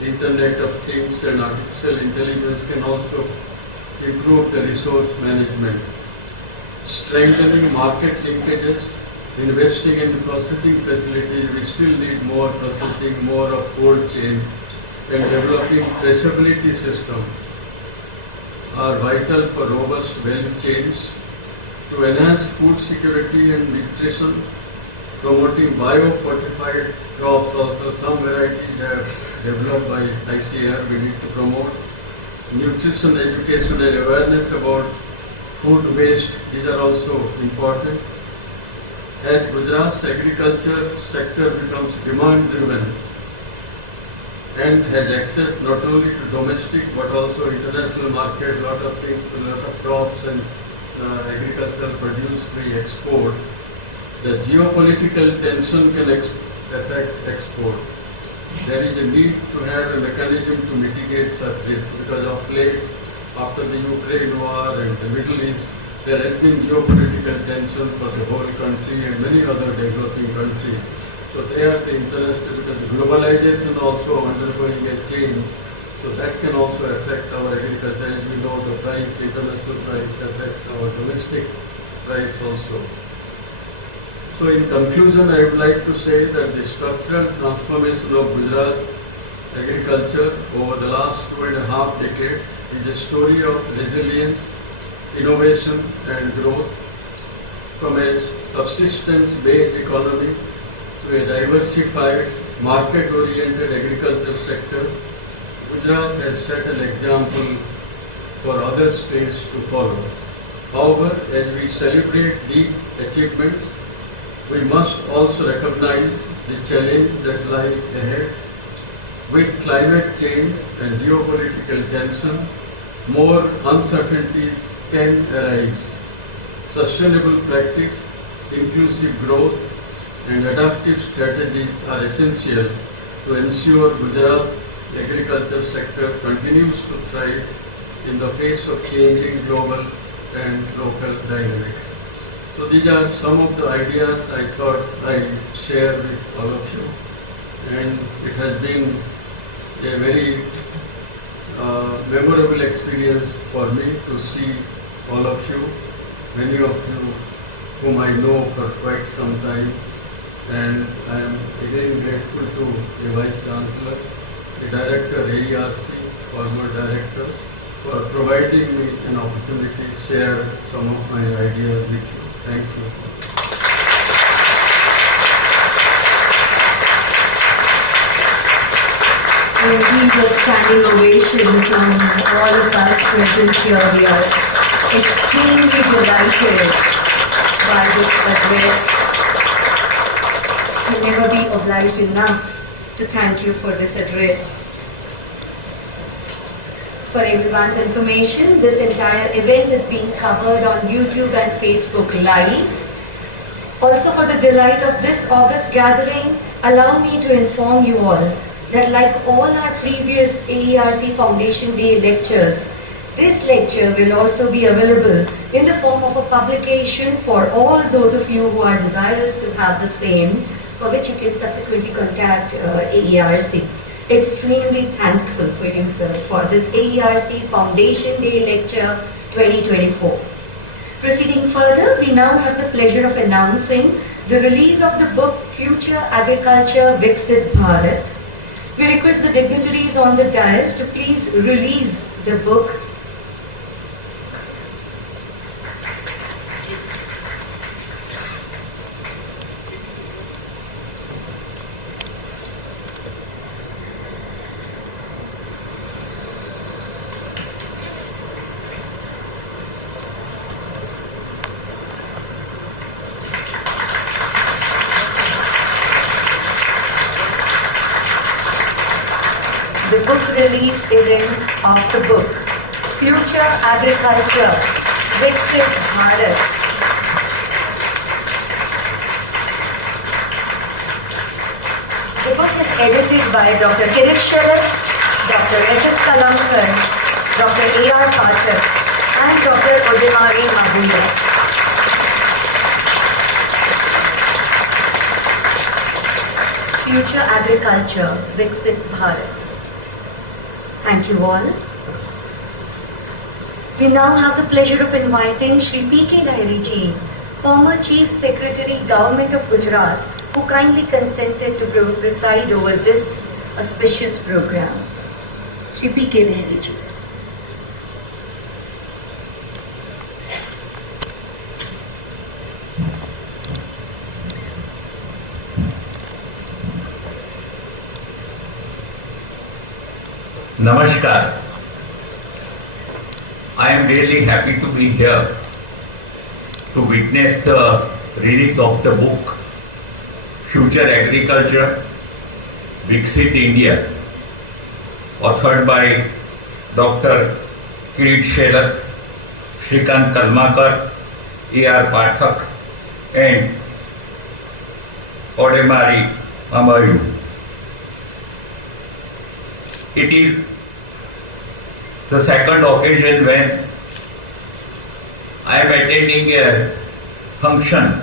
Internet of Things and artificial intelligence, can also improve the resource management. Strengthening market linkages, investing in processing facilities. We still need more processing, more of cold chain, and developing traceability system are vital for robust value chains. To enhance food security and nutrition, promoting bio-fortified crops also. Some varieties have developed by ICAR, we need to promote. Nutrition education and awareness about food waste, these are also important. As Gujarat's agriculture sector becomes demand driven and has access not only to domestic but also international market. Lot of things, lot of crops and agricultural produce we export. The geopolitical tension can affect export. There is a need to have a mechanism to mitigate such risk because of late, after the Ukraine war and the Middle East, there has been geopolitical tension for the whole country and many other developing countries. So they are the interested because globalization also undergoing a change. So that can also affect our agriculture. As we know, the price, international price affects our domestic price also. So in conclusion, I would like to say that the structural transformation of Gujarat agriculture over the last 2.5 decades is a story of resilience, innovation and growth from a subsistence-based economy to a diversified, market-oriented agriculture sector. Gujarat has set an example for other states to follow. However, as we celebrate these achievements, we must also recognize the challenge that lies ahead. With climate change and geopolitical tension, more uncertainties can arise. Sustainable practice, inclusive growth, and adaptive strategies are essential to ensure Gujarat agriculture sector continues to thrive in the face of changing global and local dynamics. So these are some of the ideas I thought I share with all of you, and it has been a very memorable experience for me to see all of you, many of you whom I know for quite some time, and I am again grateful to the Vice Chancellor, the Director AERC, former directors, for providing me an opportunity to share some of my ideas with you. Thank you. Indeed, a standing ovation from all of us present here. We are extremely delighted by this address. We'll never be obliged enough to thank you for this address. For everyone's information, this entire event is being covered on YouTube and Facebook Live. Also, for the delight of this August gathering, allow me to inform you all that like all our previous AERC Foundation Day lectures, this lecture will also be available in the form of a publication for all those of you who are desirous to have the same, for which you can subsequently contact AERC. Extremely thankful for you, sir, for this AERC Foundation Day Lecture 2024. Proceeding further, we now have the pleasure of announcing the release of the book Future Agriculture-Viksit Bharat. We request the dignitaries on the dais to please release the book. The book release event of the book Future Agriculture-Viksit Bharat. The book is edited by Dr. Kirit Shalat, Dr. S.S. Kalankar, Dr. A.R. Patel and Dr. Odimari Mabuya. Future Agriculture-Viksit Bharat. Thank you all. We now have the pleasure of inviting Shri P.K. Lahiri ji, former Chief Secretary, Government of Gujarat, who kindly consented to preside over this auspicious program. Shri P.K. Lahiri ji. Namaskar. I am really happy to be here to witness the release of the book Future Agriculture, Viksit India authored by Dr. Kirit Shelat, Shrikant Kalmakar, A.R. Pathak, and Odemari Amaru. It is the second occasion when I am attending a function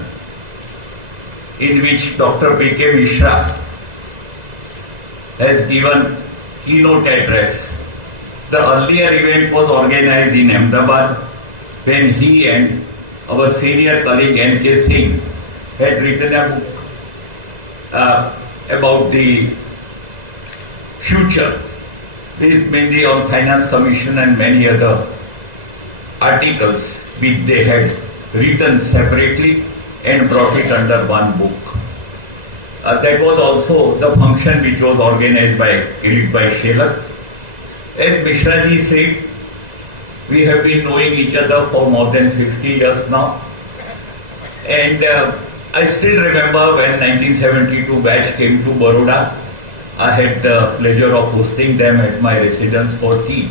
in which Dr. P.K. Mishra has given keynote address. The earlier event was organized in Ahmedabad when he and our senior colleague N.K. Singh had written a book about the future, based mainly on Finance Commission and many other articles which they had written separately and brought it under one book. That was also the function which was organized by Kirit Bhai Shelat. As Mishra ji said, we have been knowing each other for more than 50 years now. And I still remember when 1972 batch came to Baroda, I had the pleasure of hosting them at my residence for tea.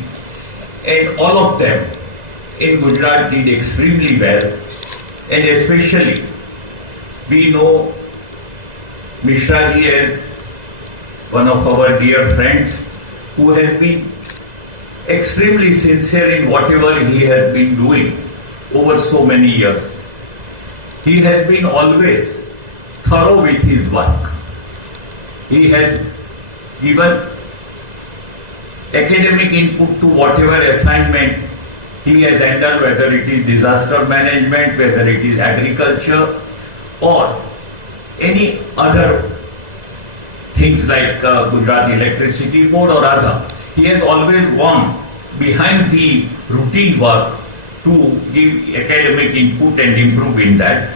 And all of them in Gujarat did extremely well. And especially, we know Mishra ji as one of our dear friends who has been extremely sincere in whatever he has been doing over so many years. He has been always thorough with his work. He has given academic input to whatever assignment he has handled, whether it is disaster management, whether it is agriculture, or any other things like Gujarat Electricity Board or other. He has always gone behind the routine work to give academic input and improve in that.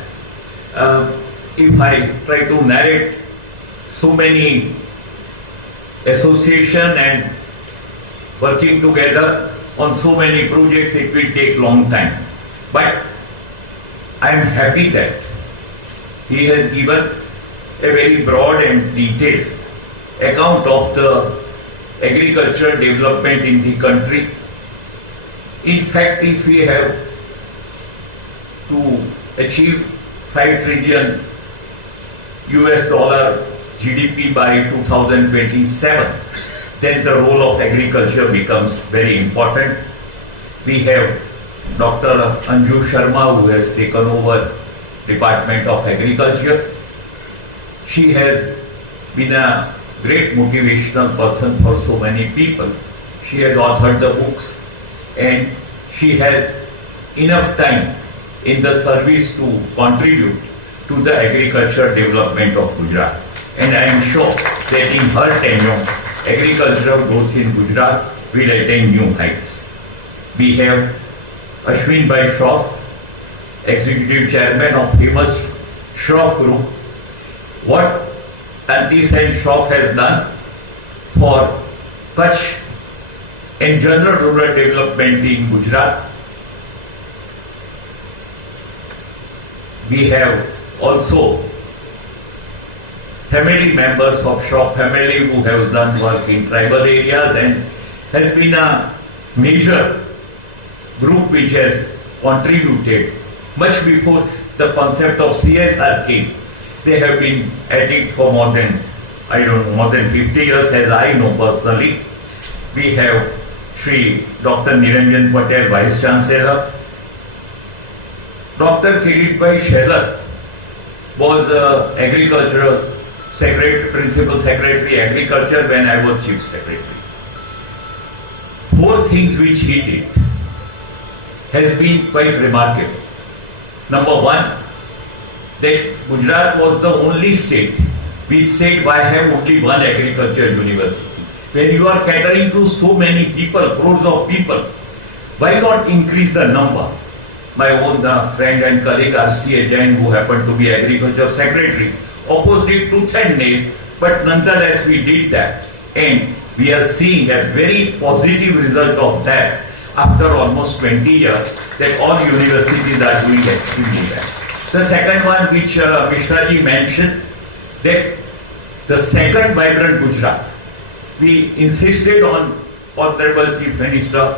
If I try to narrate so many association and working together on so many projects, it will take long time. But I am happy that he has given a very broad and detailed account of the agricultural development in the country. In fact, if we have to achieve $5 trillion US GDP by 2027, then the role of agriculture becomes very important. We have Dr. Anju Sharma, who has taken over Department of Agriculture. She has been a great motivational person for so many people. She has authored the books and she has enough time in the service to contribute to the agriculture development of Gujarat. And I am sure that in her tenure, agricultural growth in Gujarat will attain new heights. We have Ashwin Bhai Shroff, Executive Chairman of famous Shroff Group. What Antis and Shroff has done for Kutch and general rural development in Gujarat. We have also family members of Shroff family who have done work in tribal areas and has been a major group which has contributed much before the concept of CSR came. They have been at it for more than 50 years as I know personally. We have Shri Dr. Niranjan Patel, Vice Chancellor. Dr. Kirit Bhai Shelat was Agricultural Secretary, Principal Secretary Agriculture when I was Chief Secretary. 4 things which he did has been quite remarkable. Number 1, that Gujarat was the only state which said, why have only one agriculture university? When you are catering to so many people, crores of people, why not increase the number? My own friend and colleague R.C. Jain, who happened to be Agriculture Secretary, opposed it tooth and nail, but nonetheless we did that. And we are seeing a very positive result of that after almost 20 years, that all universities are doing extremely well. The second one which Mishra ji mentioned, that the second vibrant Gujarat, we insisted on Honorable Chief Minister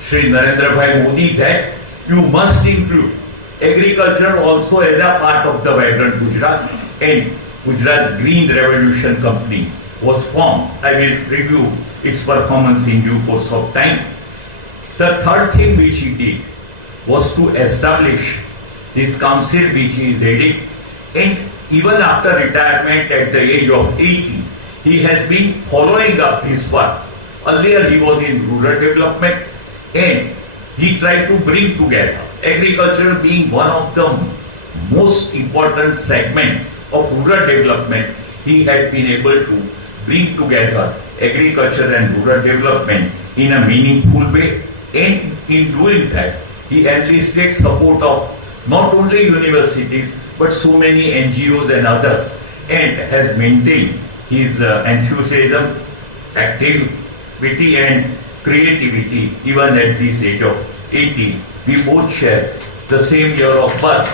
Shri Narendra Bhai Modi that you must include agriculture also as a part of the vibrant Gujarat, and Gujarat Green Revolution Company was formed. I will review its performance in due course of time. The third thing which he did was to establish this council which is ready, and even after retirement at the age of 80, he has been following up this work. Earlier he was in rural development and he tried to bring together agriculture being one of the most important segment of rural development. He had been able to bring together agriculture and rural development in a meaningful way, and in doing that he enlisted support of not only universities but so many NGOs and others, and has maintained his enthusiasm, activity and creativity even at this age of 80. We both share the same year of birth,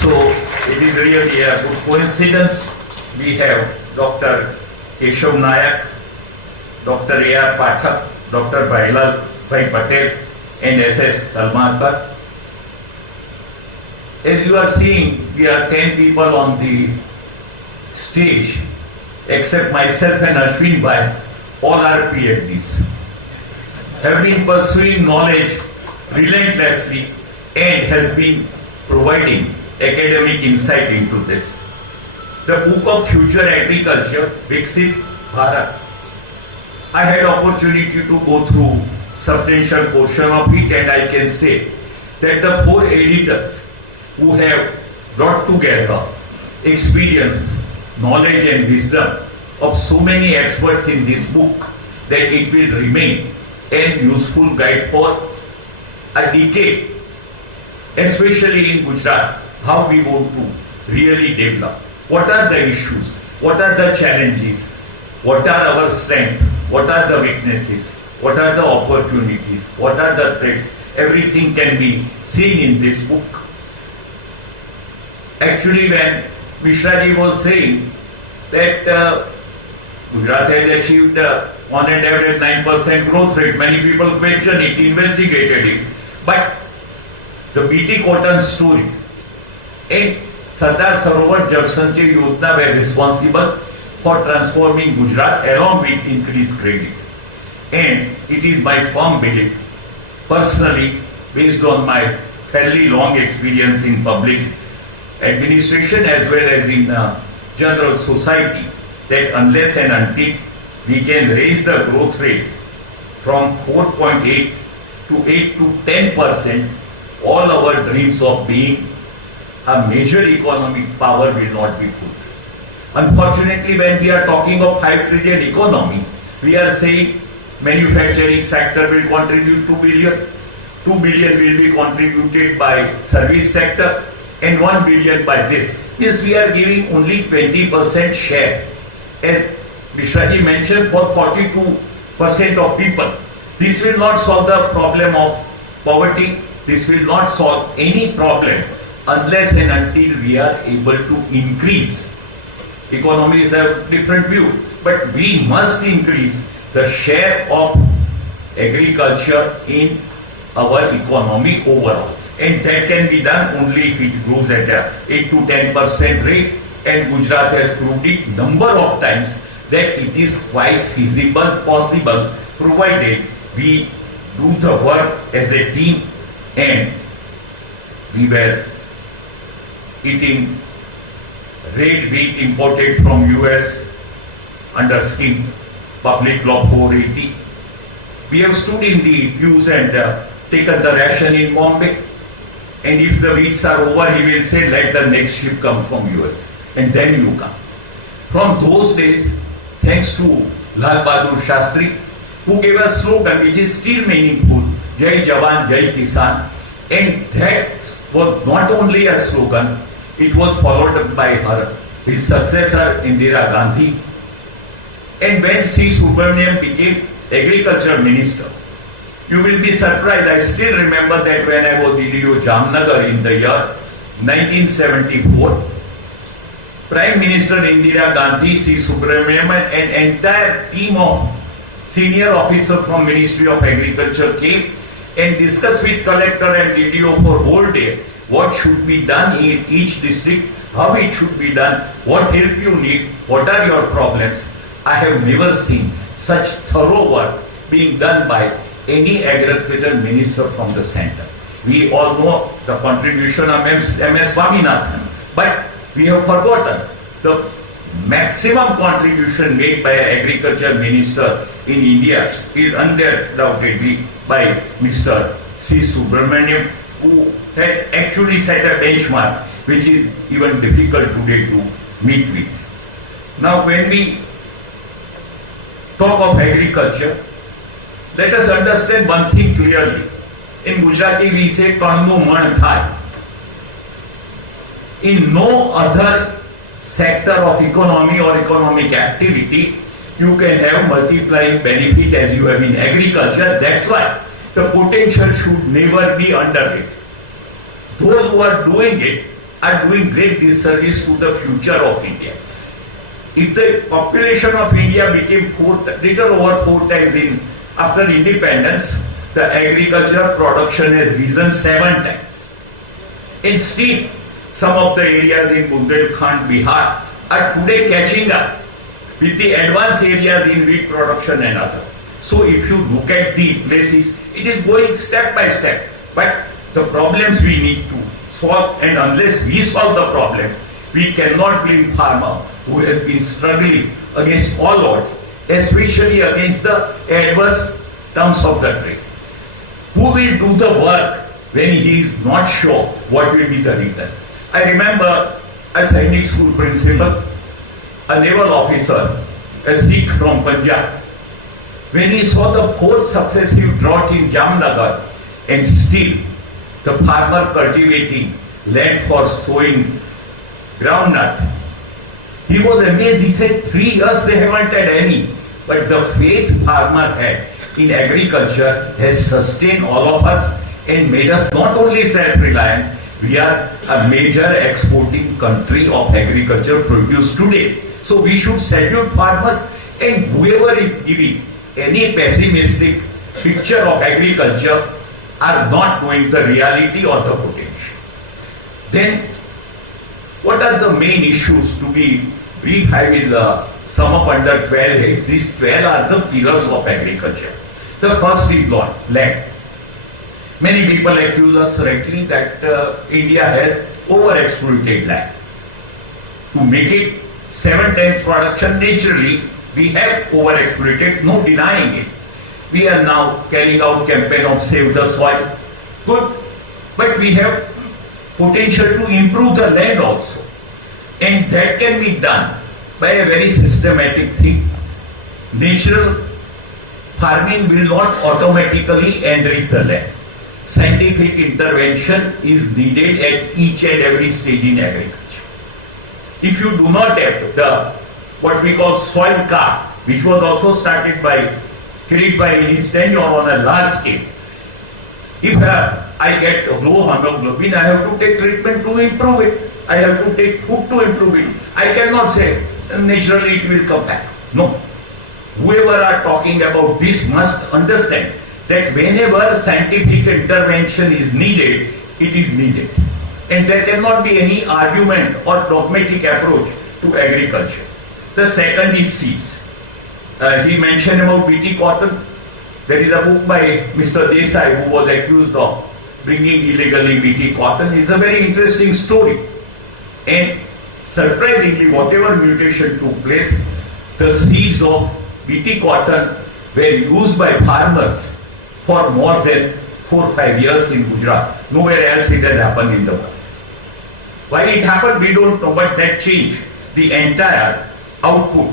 so it is really a good coincidence. We have Dr. Keshav Nayak, Dr. A.R. Patel, Dr. Bhailal Bhai Patel and S.S. Talmarkar. As you are seeing, we are 10 people on the stage, except myself and Ashwin Bhai, all are PhDs. Have been pursuing knowledge relentlessly and has been providing academic insight into this. The book of Future Agriculture, Viksit Bharat. I had opportunity to go through substantial portion of it, and I can say that the 4 editors who have brought together experience, knowledge and wisdom of so many experts in this book, that it will remain an useful guide for a decade, especially in Gujarat, how we want to really develop. What are the issues? What are the challenges? What are our strengths? What are the weaknesses? What are the opportunities? What are the threats? Everything can be seen in this book. Actually, when Mishraji was saying that Gujarat has achieved on an average 9% growth rate, many people questioned it, investigated it. But the BT cotton story and Sardar Sarovar Jal Sanchay Yojana were responsible for transforming Gujarat along with increased credit. And it is my firm belief, personally, based on my fairly long experience in public administration as well as in general society, that unless and until we can raise the growth rate from 4.8 to 8 to 10%, all our dreams of being a major economic power will not be fulfilled. Unfortunately, when we are talking of 5 trillion economy, we are saying manufacturing sector will contribute 2 billion, 2 billion will be contributed by service sector, and 1 billion by this. Yes, we are giving only 20% share. As Mishraji mentioned, for 42% of people. This will not solve the problem of poverty. This will not solve any problem unless and until we are able to increase. Economies have different view, but we must increase the share of agriculture in our economy overall. And that can be done only if it grows at a 8 to 10% rate. And Gujarat has proved it number of times that it is quite feasible, possible, provided we do the work as a team. And we were eating red wheat imported from US under scheme Public Law 480. We have stood in the queues and taken the ration in Bombay. And if the wheats are over, he will say, let the next ship come from US. And then you come. From those days, thanks to Lal Bahadur Shastri, who gave a slogan which is still meaningful, Jai Jawan, Jai Kisan. And that was not only a slogan, it was followed by her, his successor Indira Gandhi. And when C. Subramaniam became Agriculture Minister, you will be surprised, I still remember that when I was DDO Jamnagar in the year 1974, Prime Minister Indira Gandhi, C. Subramaniam, and an entire team of senior officer from Ministry of Agriculture came and discussed with collector and DDO for whole day what should be done in each district, how it should be done, what help you need, what are your problems. I have never seen such thorough work being done by any agriculture minister from the center. We all know the contribution of MS Swaminathan, but we have forgotten the maximum contribution made by an agriculture minister in India is undoubtedly by Mr. C. Subramaniam, who had actually set a benchmark which is even difficult today to meet with. Now when we talk of agriculture, let us understand one thing clearly. In Gujarati we say "Kannu man thai." In no other sector of economy or economic activity you can have multiplying benefit as you have in agriculture. That's why the potential should never be underrated. Those who are doing it are doing great disservice to the future of India. If the population of India became little over 4 times after independence, the agriculture production has risen 7 times. Instead, some of the areas in Bundelkhand, Bihar are today catching up with the advanced areas in wheat production and other. So if you look at the places, it is going step by step. But the problems we need to solve, and unless we solve the problem, we cannot blame farmer who has been struggling against all odds, especially against the adverse terms of the trade. Who will do the work when he is not sure what will be the return? I remember a Sainik school principal, a naval officer, a Sikh from Punjab. When he saw the 4th successive drought in Jamnagar and still the farmer cultivating land for sowing groundnut, he was amazed. He said 3 years they haven't had any. But the faith farmer had in agriculture has sustained all of us and made us not only self-reliant, we are a major exporting country of agriculture produce today. So we should salute farmers, and whoever is giving any pessimistic picture of agriculture are not knowing the reality or the potential. Then what are the main issues to be brief? I will sum up under 12 heads. These 12 are the pillars of agriculture. The first is land. Many people accuse us rightly that India has overexploited land. To make it 7 times production, naturally we have overexploited, no denying it. We are now carrying out campaign of Save the Soil. Good, but we have potential to improve the land also. And that can be done by a very systematic thing. Natural farming will not automatically enrich the land. Scientific intervention is needed at each and every stage in agriculture. If you do not have the what we call soil card, which was also started by in his tenure on a large scale, if I get low hemoglobin, I have to take treatment to improve it. I have to take food to improve it. I cannot say naturally it will come back. No. Whoever are talking about this must understand that whenever scientific intervention is needed, it is needed. And there cannot be any argument or dogmatic approach to agriculture. The second is seeds. He mentioned about BT cotton. There is a book by Mr. Desai who was accused of bringing illegally BT cotton. It's a very interesting story. And surprisingly, whatever mutation took place, the seeds of BT cotton were used by farmers for more than 4 or 5 years in Gujarat. Nowhere else it has happened in the world. Why it happened, we don't know, but that changed the entire output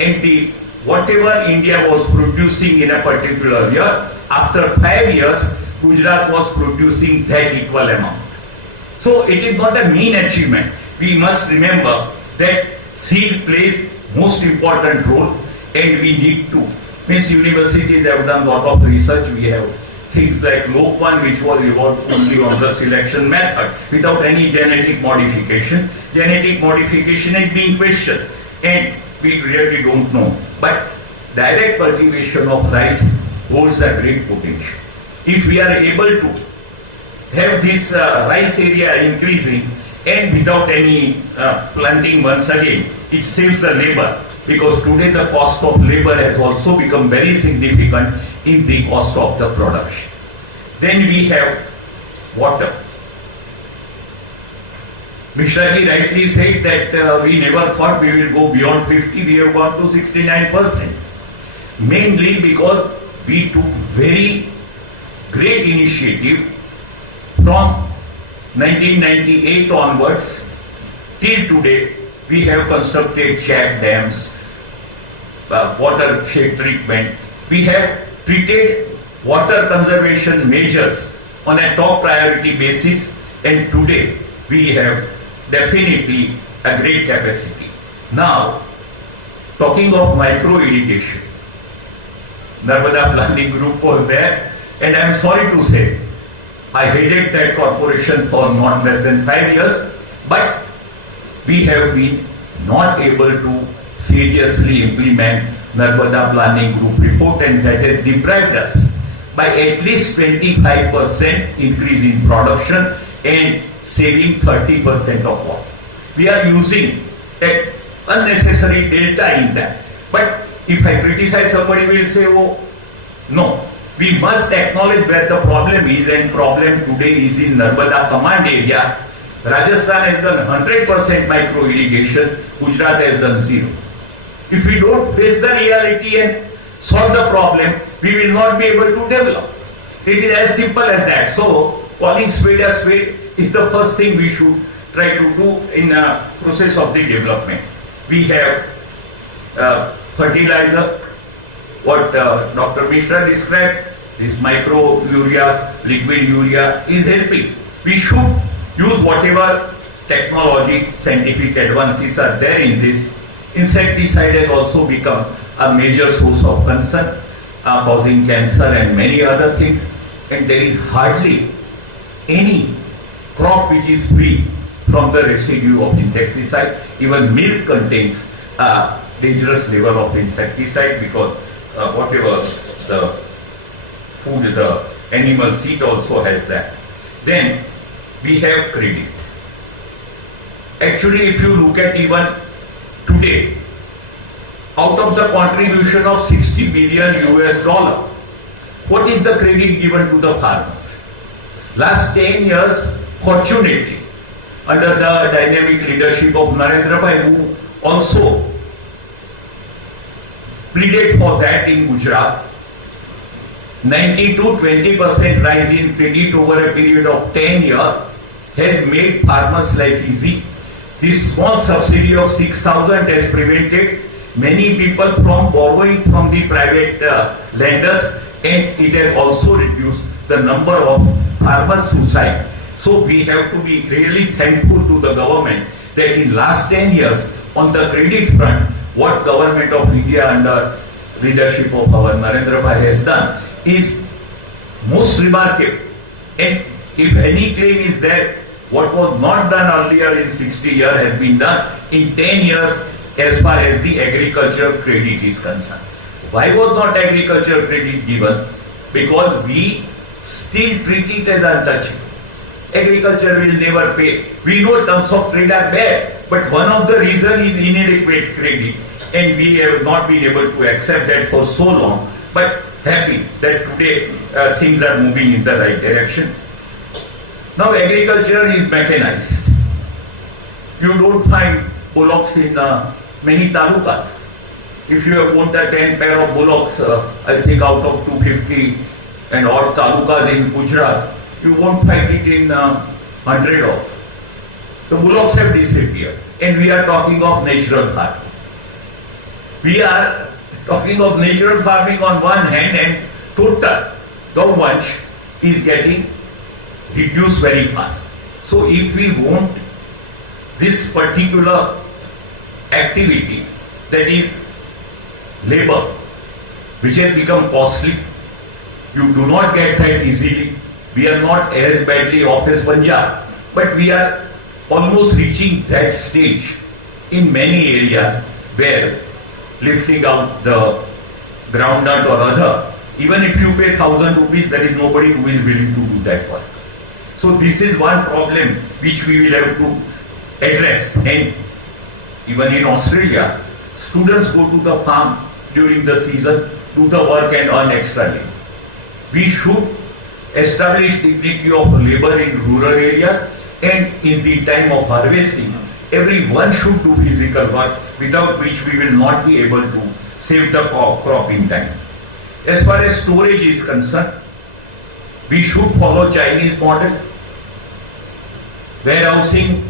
and the whatever India was producing in a particular year, after 5 years, Gujarat was producing that equal amount. So it is not a mean achievement. We must remember that seed plays most important role, and we need to. Means universities have done lot of research. We have things like Lokman, which was evolved only on the selection method without any genetic modification. Genetic modification is being questioned, and we really don't know. But direct cultivation of rice holds a great potential. If we are able to have this rice area increasing and without any planting once again, it saves the labor, because today the cost of labor has also become very significant in the cost of the production. Then we have water. Mishra ji rightly said that we never thought we will go beyond 50, we have gone to 69%. Mainly because we took very great initiative from 1998 onwards till today. We have constructed check dams, watershed treatment. We have treated water conservation measures on a top priority basis, and today we have definitely a great capacity. Now, talking of micro irrigation, Narmada Planning Group was there, and I am sorry to say, I headed that corporation for not less than 5 years, but we have been not able to seriously implement Narmada Planning Group report, and that has deprived us by at least 25% increase in production and saving 30% of water. We are using an unnecessary delta in that. But if I criticize, somebody will say, oh, no. We must acknowledge where the problem is, and problem today is in Narmada command area. Rajasthan has done 100% micro irrigation, Gujarat has done 0. If we don't face the reality and solve the problem, we will not be able to develop. It is as simple as that. So, calling spade a spade is the first thing we should try to do in the process of the development. We have fertilizer, what Dr. Mishra described, this micro urea, liquid urea is helping. We should use whatever technology, scientific advances are there in this. Insecticide has also become a major source of concern, causing cancer and many other things, and there is hardly any crop which is free from the residue of insecticide. Even milk contains a dangerous level of insecticide, because whatever the food, the animal seed also has that. Then we have credit. Actually, if you look at even today, out of the contribution of $60 billion US, what is the credit given to the farmers? Last 10 years, fortunately, under the dynamic leadership of Narendra Bhai, who also pleaded for that in Gujarat, 90 to 20% rise in credit over a period of 10 years has made farmers' life easy. This small subsidy of 6,000 has prevented many people from borrowing from the private lenders, and it has also reduced the number of farmer suicide. So we have to be really thankful to the government that in last 10 years on the credit front, what government of India under leadership of our Narendra Bhai has done is most remarkable. And if any claim is there, what was not done earlier in 60 years has been done in 10 years as far as the agriculture credit is concerned. Why was not agriculture credit given? Because we still treat it as untouchable. Agriculture will never pay. We know terms of trade are bad, but one of the reasons is inadequate credit, and we have not been able to accept that for so long. But happy that today things are moving in the right direction. Now agriculture is mechanized. You don't find bullocks in many talukas. If you have owned a 10 pair of bullocks, I think out of 250 and odd talukas in Gujarat, you won't find it in 100 of. The bullocks have disappeared, and we are talking of natural farming. We are talking of natural farming on one hand, and total gau-vansh is getting reduced very fast. So if we want this particular activity, that is labor, which has become costly, you do not get that easily. We are not as badly off as Punjab, but we are almost reaching that stage in many areas where lifting out the groundnut or other, even if you pay 1,000 rupees, there is nobody who is willing to do that work. So this is one problem which we will have to address. And even in Australia, students go to the farm during the season, do the work and earn extra living. We should establish dignity of labor in rural areas, and in the time of harvesting, everyone should do physical work, without which we will not be able to save the crop in time. As far as storage is concerned, we should follow Chinese model. Warehousing,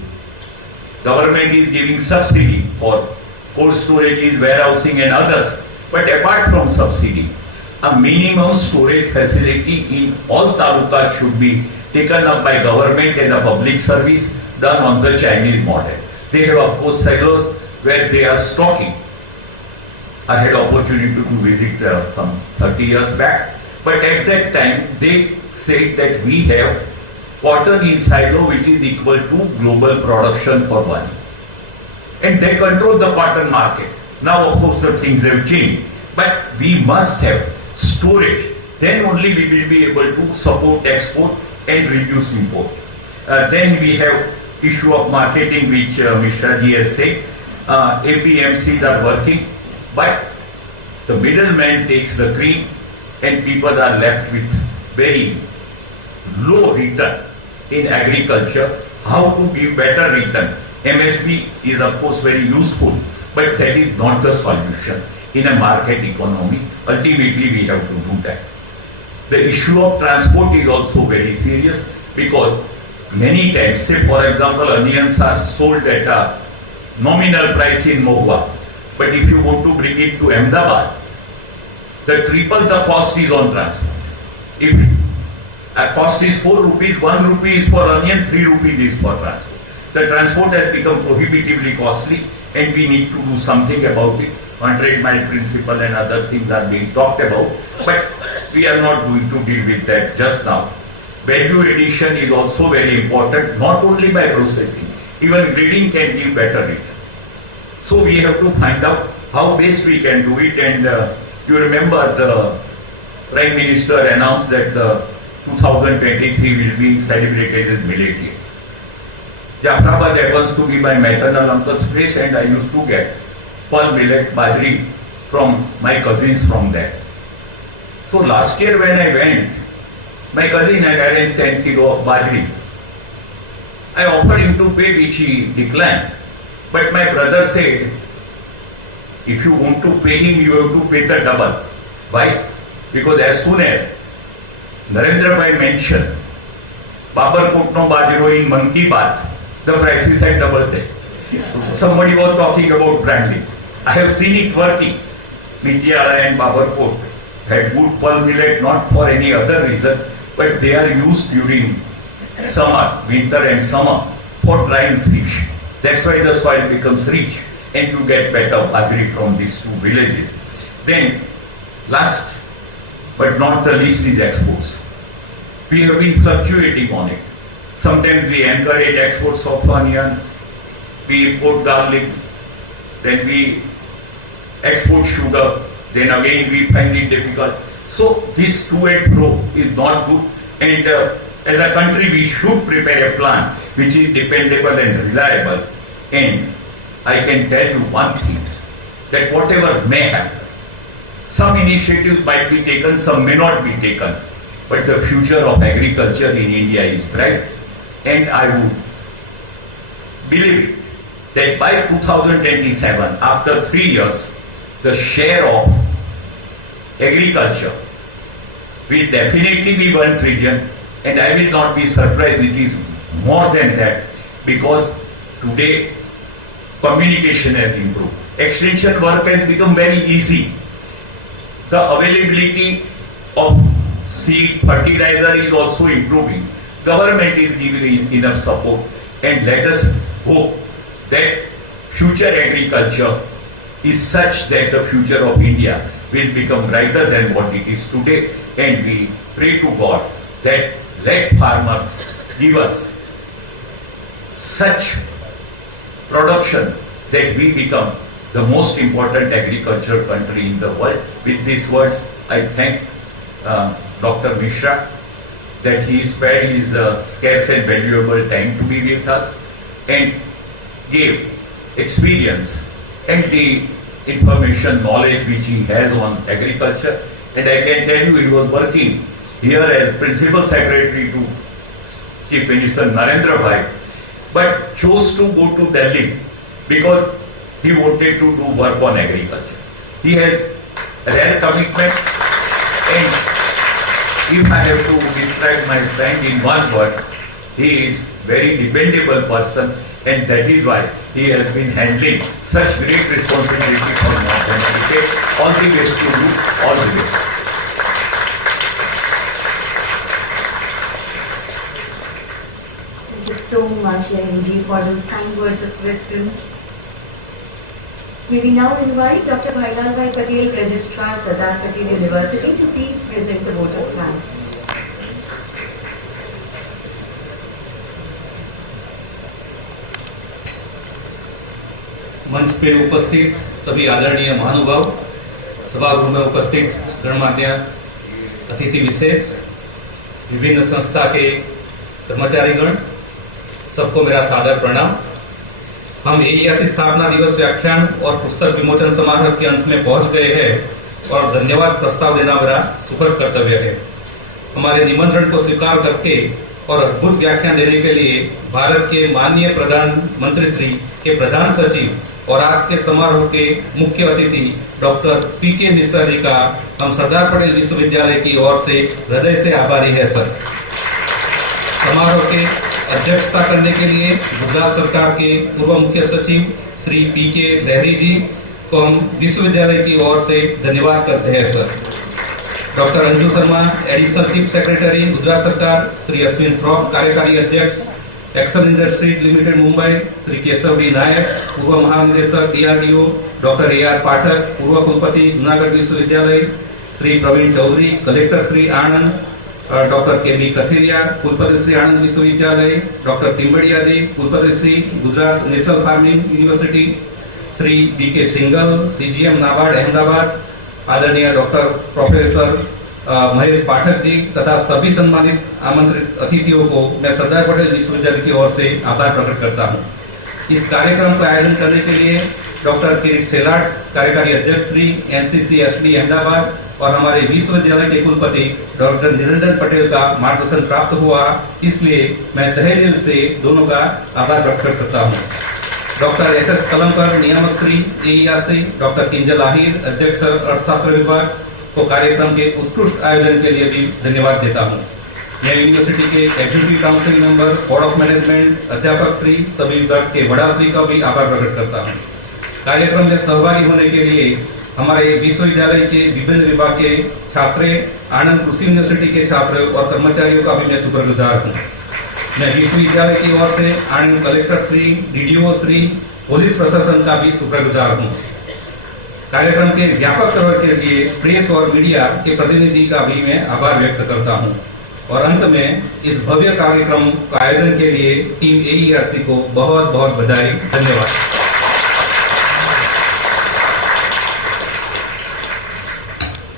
government is giving subsidy for cold storages, warehousing and others. But apart from subsidy, a minimum storage facility in all talukas should be taken up by government as a public service, done on the Chinese model. They have, of course, silos where they are stocking. I had opportunity to visit some 30 years back, but at that time they said that we have cotton in silo which is equal to global production for 1 year. And they control the cotton market. Now, of course, the things have changed, but we must have storage. Then only we will be able to support export and reduce import. Then we have issue of marketing, which Mr. Ji has said. APMCs are working, but the middleman takes the cream and people are left with very low return in agriculture. How to give better return? MSP is of course very useful, but that is not the solution in a market economy. Ultimately we have to do that. The issue of transport is also very serious, because many times, say for example, onions are sold at a nominal price in Mohua, but if you want to bring it to Ahmedabad, the triple the cost is on transport. If a cost is 4 rupees, 1 rupee is for onion, 3 rupees is for transport. The transport has become prohibitively costly, and we need to do something about it. 100-mile principle and other things are being talked about, but we are not going to deal with that just now. Value addition is also very important, not only by processing, even breeding can give better return. So we have to find out how best we can do it, and you remember the Prime Minister announced that the 2023 will be celebrated as Millet Year. Jafrabad happens to be my maternal uncle's place, and I used to get pearl millet bajri from my cousins from there. So last year when I went, my cousin had arranged 10 kilo of bajri. I offered him to pay, which he declined. But my brother said, if you want to pay him, you have to pay the double. Why? Because as soon as Narendra Bhai mentioned Babarkot no bajro in Man Ki Baat, the prices had doubled there. Somebody was talking about branding. I have seen it working. Mityala and Babarkot had good pearl millet, not for any other reason, but they are used during summer, winter and summer, for drying fish. That's why the soil becomes rich, and you get better bajri from these two villages. Then, last but not the least is exports. We have been fluctuating on it. Sometimes we encourage exports of onion, we import garlic, then we export sugar, then again we find it difficult. So this to and fro is not good, and as a country we should prepare a plan which is dependable and reliable. And I can tell you one thing, that whatever may happen, some initiatives might be taken, some may not be taken, but the future of agriculture in India is bright, and I would believe that by 2027, after 3 years, the share of agriculture will definitely be 1 trillion, and I will not be surprised it is more than that, because today communication has improved. Extension work has become very easy. The availability of seed, fertilizer is also improving. Government is giving enough support, and let us hope that future agriculture is such that the future of India will become brighter than what it is today, and we pray to God that let farmers give us such production that we become the most important agriculture country in the world. With these words, I thank Dr. Mishra that he spared his scarce and valuable time to be with us and gave experience and the information, knowledge which he has on agriculture. And I can tell you, he was working here as Principal Secretary to Chief Minister Narendra Bhai, but chose to go to Delhi because he wanted to do work on agriculture. He has rare commitment, and if I have to describe my friend in one word, he is very dependable person, and that is why he has been handling such great responsibility for North and Cricket. All the best to you, all the best. Thank you so much, Yarinji, for those kind words of wisdom. May we now invite Dr. Bhailal Bhai Patel, Registrar, Sardar Patel University, to please present the vote of thanks. मंच पे उपस्थित सभी आदरणीय महानुभाव, सभागृह में उपस्थित गणमान्य अतिथि विशेष, विभिन्न संस्था के कर्मचारीगण, सबको मेरा सादर प्रणाम। हम AERC स्थापना दिवस व्याख्यान और पुस्तक विमोचन समारोह के अंत में पहुंच गए हैं और धन्यवाद प्रस्ताव देना मेरा सुखद कर्तव्य है। हमारे निमंत्रण को स्वीकार करके और अद्भुत व्याख्यान देने के लिए भारत के माननीय प्रधानमंत्री श्री के प्रधान सचिव और आज के समारोह के मुख्य अतिथि डॉक्टर PK मिश्रा जी का हम सरदार पटेल विश्वविद्यालय की ओर से हृदय से आभारी है सर। समारोह के अध्यक्षता करने के लिए गुजरात सरकार के पूर्व मुख्य सचिव श्री PK लहरी जी को हम विश्वविद्यालय की ओर से धन्यवाद करते हैं sir. Doctor Anju Sharma, additional chief secretary Gujarat सरकार, श्री अश्विन श्रॉफ, कार्यकारी अध्यक्ष Excel industries limited Mumbai, Shri Keshav D Nayak, पूर्व महानिदेशक DRDO, डॉक्टर AR पाठक, पूर्व कुलपति जूनागढ़ विश्वविद्यालय, Shri Praveen Chaudhary, collector Shri Anand, doctor KB Kathiria, कुलपति श्री आनंद विश्वविद्यालय, डॉक्टर टिम्बड़िया जी, कुलपति Shri Gujarat national farming university, Shri DK single, CGM NABARD Ahmedabad, आदरणीय डॉक्टर प्रोफेसर महेश पाठक जी तथा सभी सम्मानित आमंत्रित अतिथियों को मैं सरदार पटेल विश्वविद्यालय की ओर से आभार प्रकट करता हूं। इस कार्यक्रम का आयोजन करने के लिए डॉक्टर किरीट सेलाट, कार्यकारी अध्यक्ष श्री NCC SD अहमदाबाद और हमारे विश्वविद्यालय के कुलपति डॉक्टर निरंजन पटेल का मार्गदर्शन प्राप्त हुआ, इसलिए मैं तहे दिल से दोनों का आभार प्रकट करता हूँ। डॉक्टर SS कलमकर, नियामक श्री AERC, डॉक्टर किंजल आहिर, अध्यक्ष अर्थशास्त्र विभाग को कार्यक्रम के उत्कृष्ट आयोजन के लिए भी धन्यवाद देता हूँ। मैं यूनिवर्सिटी के executive council member, board of management, अध्यापक श्री, सभी विभाग के बड़ा श्री का भी आभार प्रकट करता हूँ। कार्यक्रम में सहभागी होने के लिए हमारे विश्वविद्यालय के विभिन्न विभाग के छात्र, आनंद कृषि यूनिवर्सिटी के छात्र और कर्मचारियों का भी मैं शुक्रगुजार हूँ। मैं विश्वविद्यालय की ओर से Anand collector Shri, DDO Shri, police प्रशासन का भी शुक्रगुजार हूँ। कार्यक्रम के व्यापक कवर के लिए प्रेस और मीडिया के प्रतिनिधि का भी मैं आभार व्यक्त करता हूं। और अंत में इस भव्य कार्यक्रम का आयोजन के लिए टीम AERC को बहुत बहुत बधाई, धन्यवाद।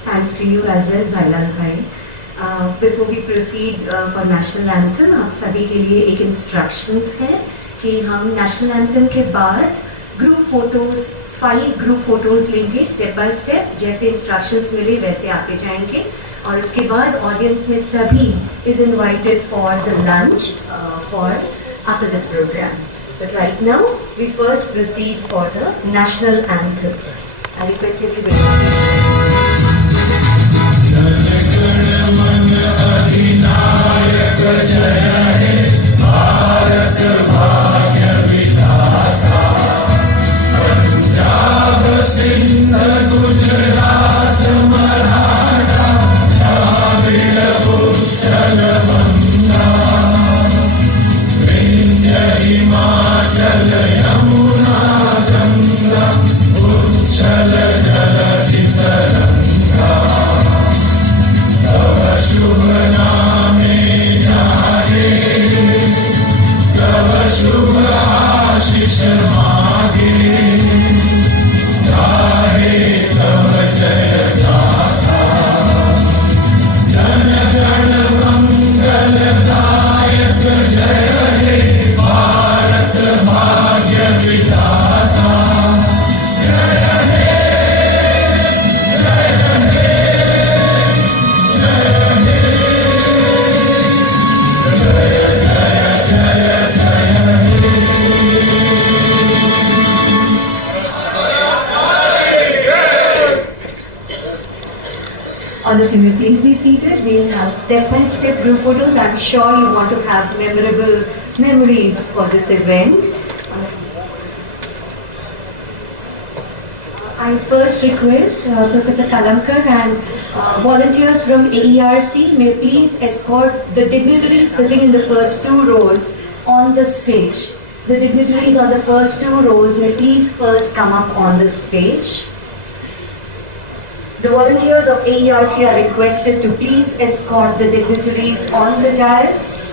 Thanks to you as well, Bhailal Bhai. Before we proceed for national anthem, आप सभी के लिए एक instructions है कि हम national anthem के बाद group photos 5 ग्रुप फोटोज लेंगे स्टेप बाय स्टेप, जैसे इंस्ट्रक्शंस मिले वैसे आते जाएंगे और उसके बाद ऑडियंस में सभी is invited for the lunch for after this programme. But right now we first proceed for the national anthem. I request everyone. शुभ नामे जागे All of you may please be seated. We'll have step-by-step group photos. I'm sure you want to have memorable memories for this event. I first request Professor Kalamkar and volunteers from AERC may please escort the dignitaries sitting in the first two rows on the stage. The dignitaries on the first two rows may please first come up on the stage. The volunteers of AERC are requested to please escort the dignitaries on the dais.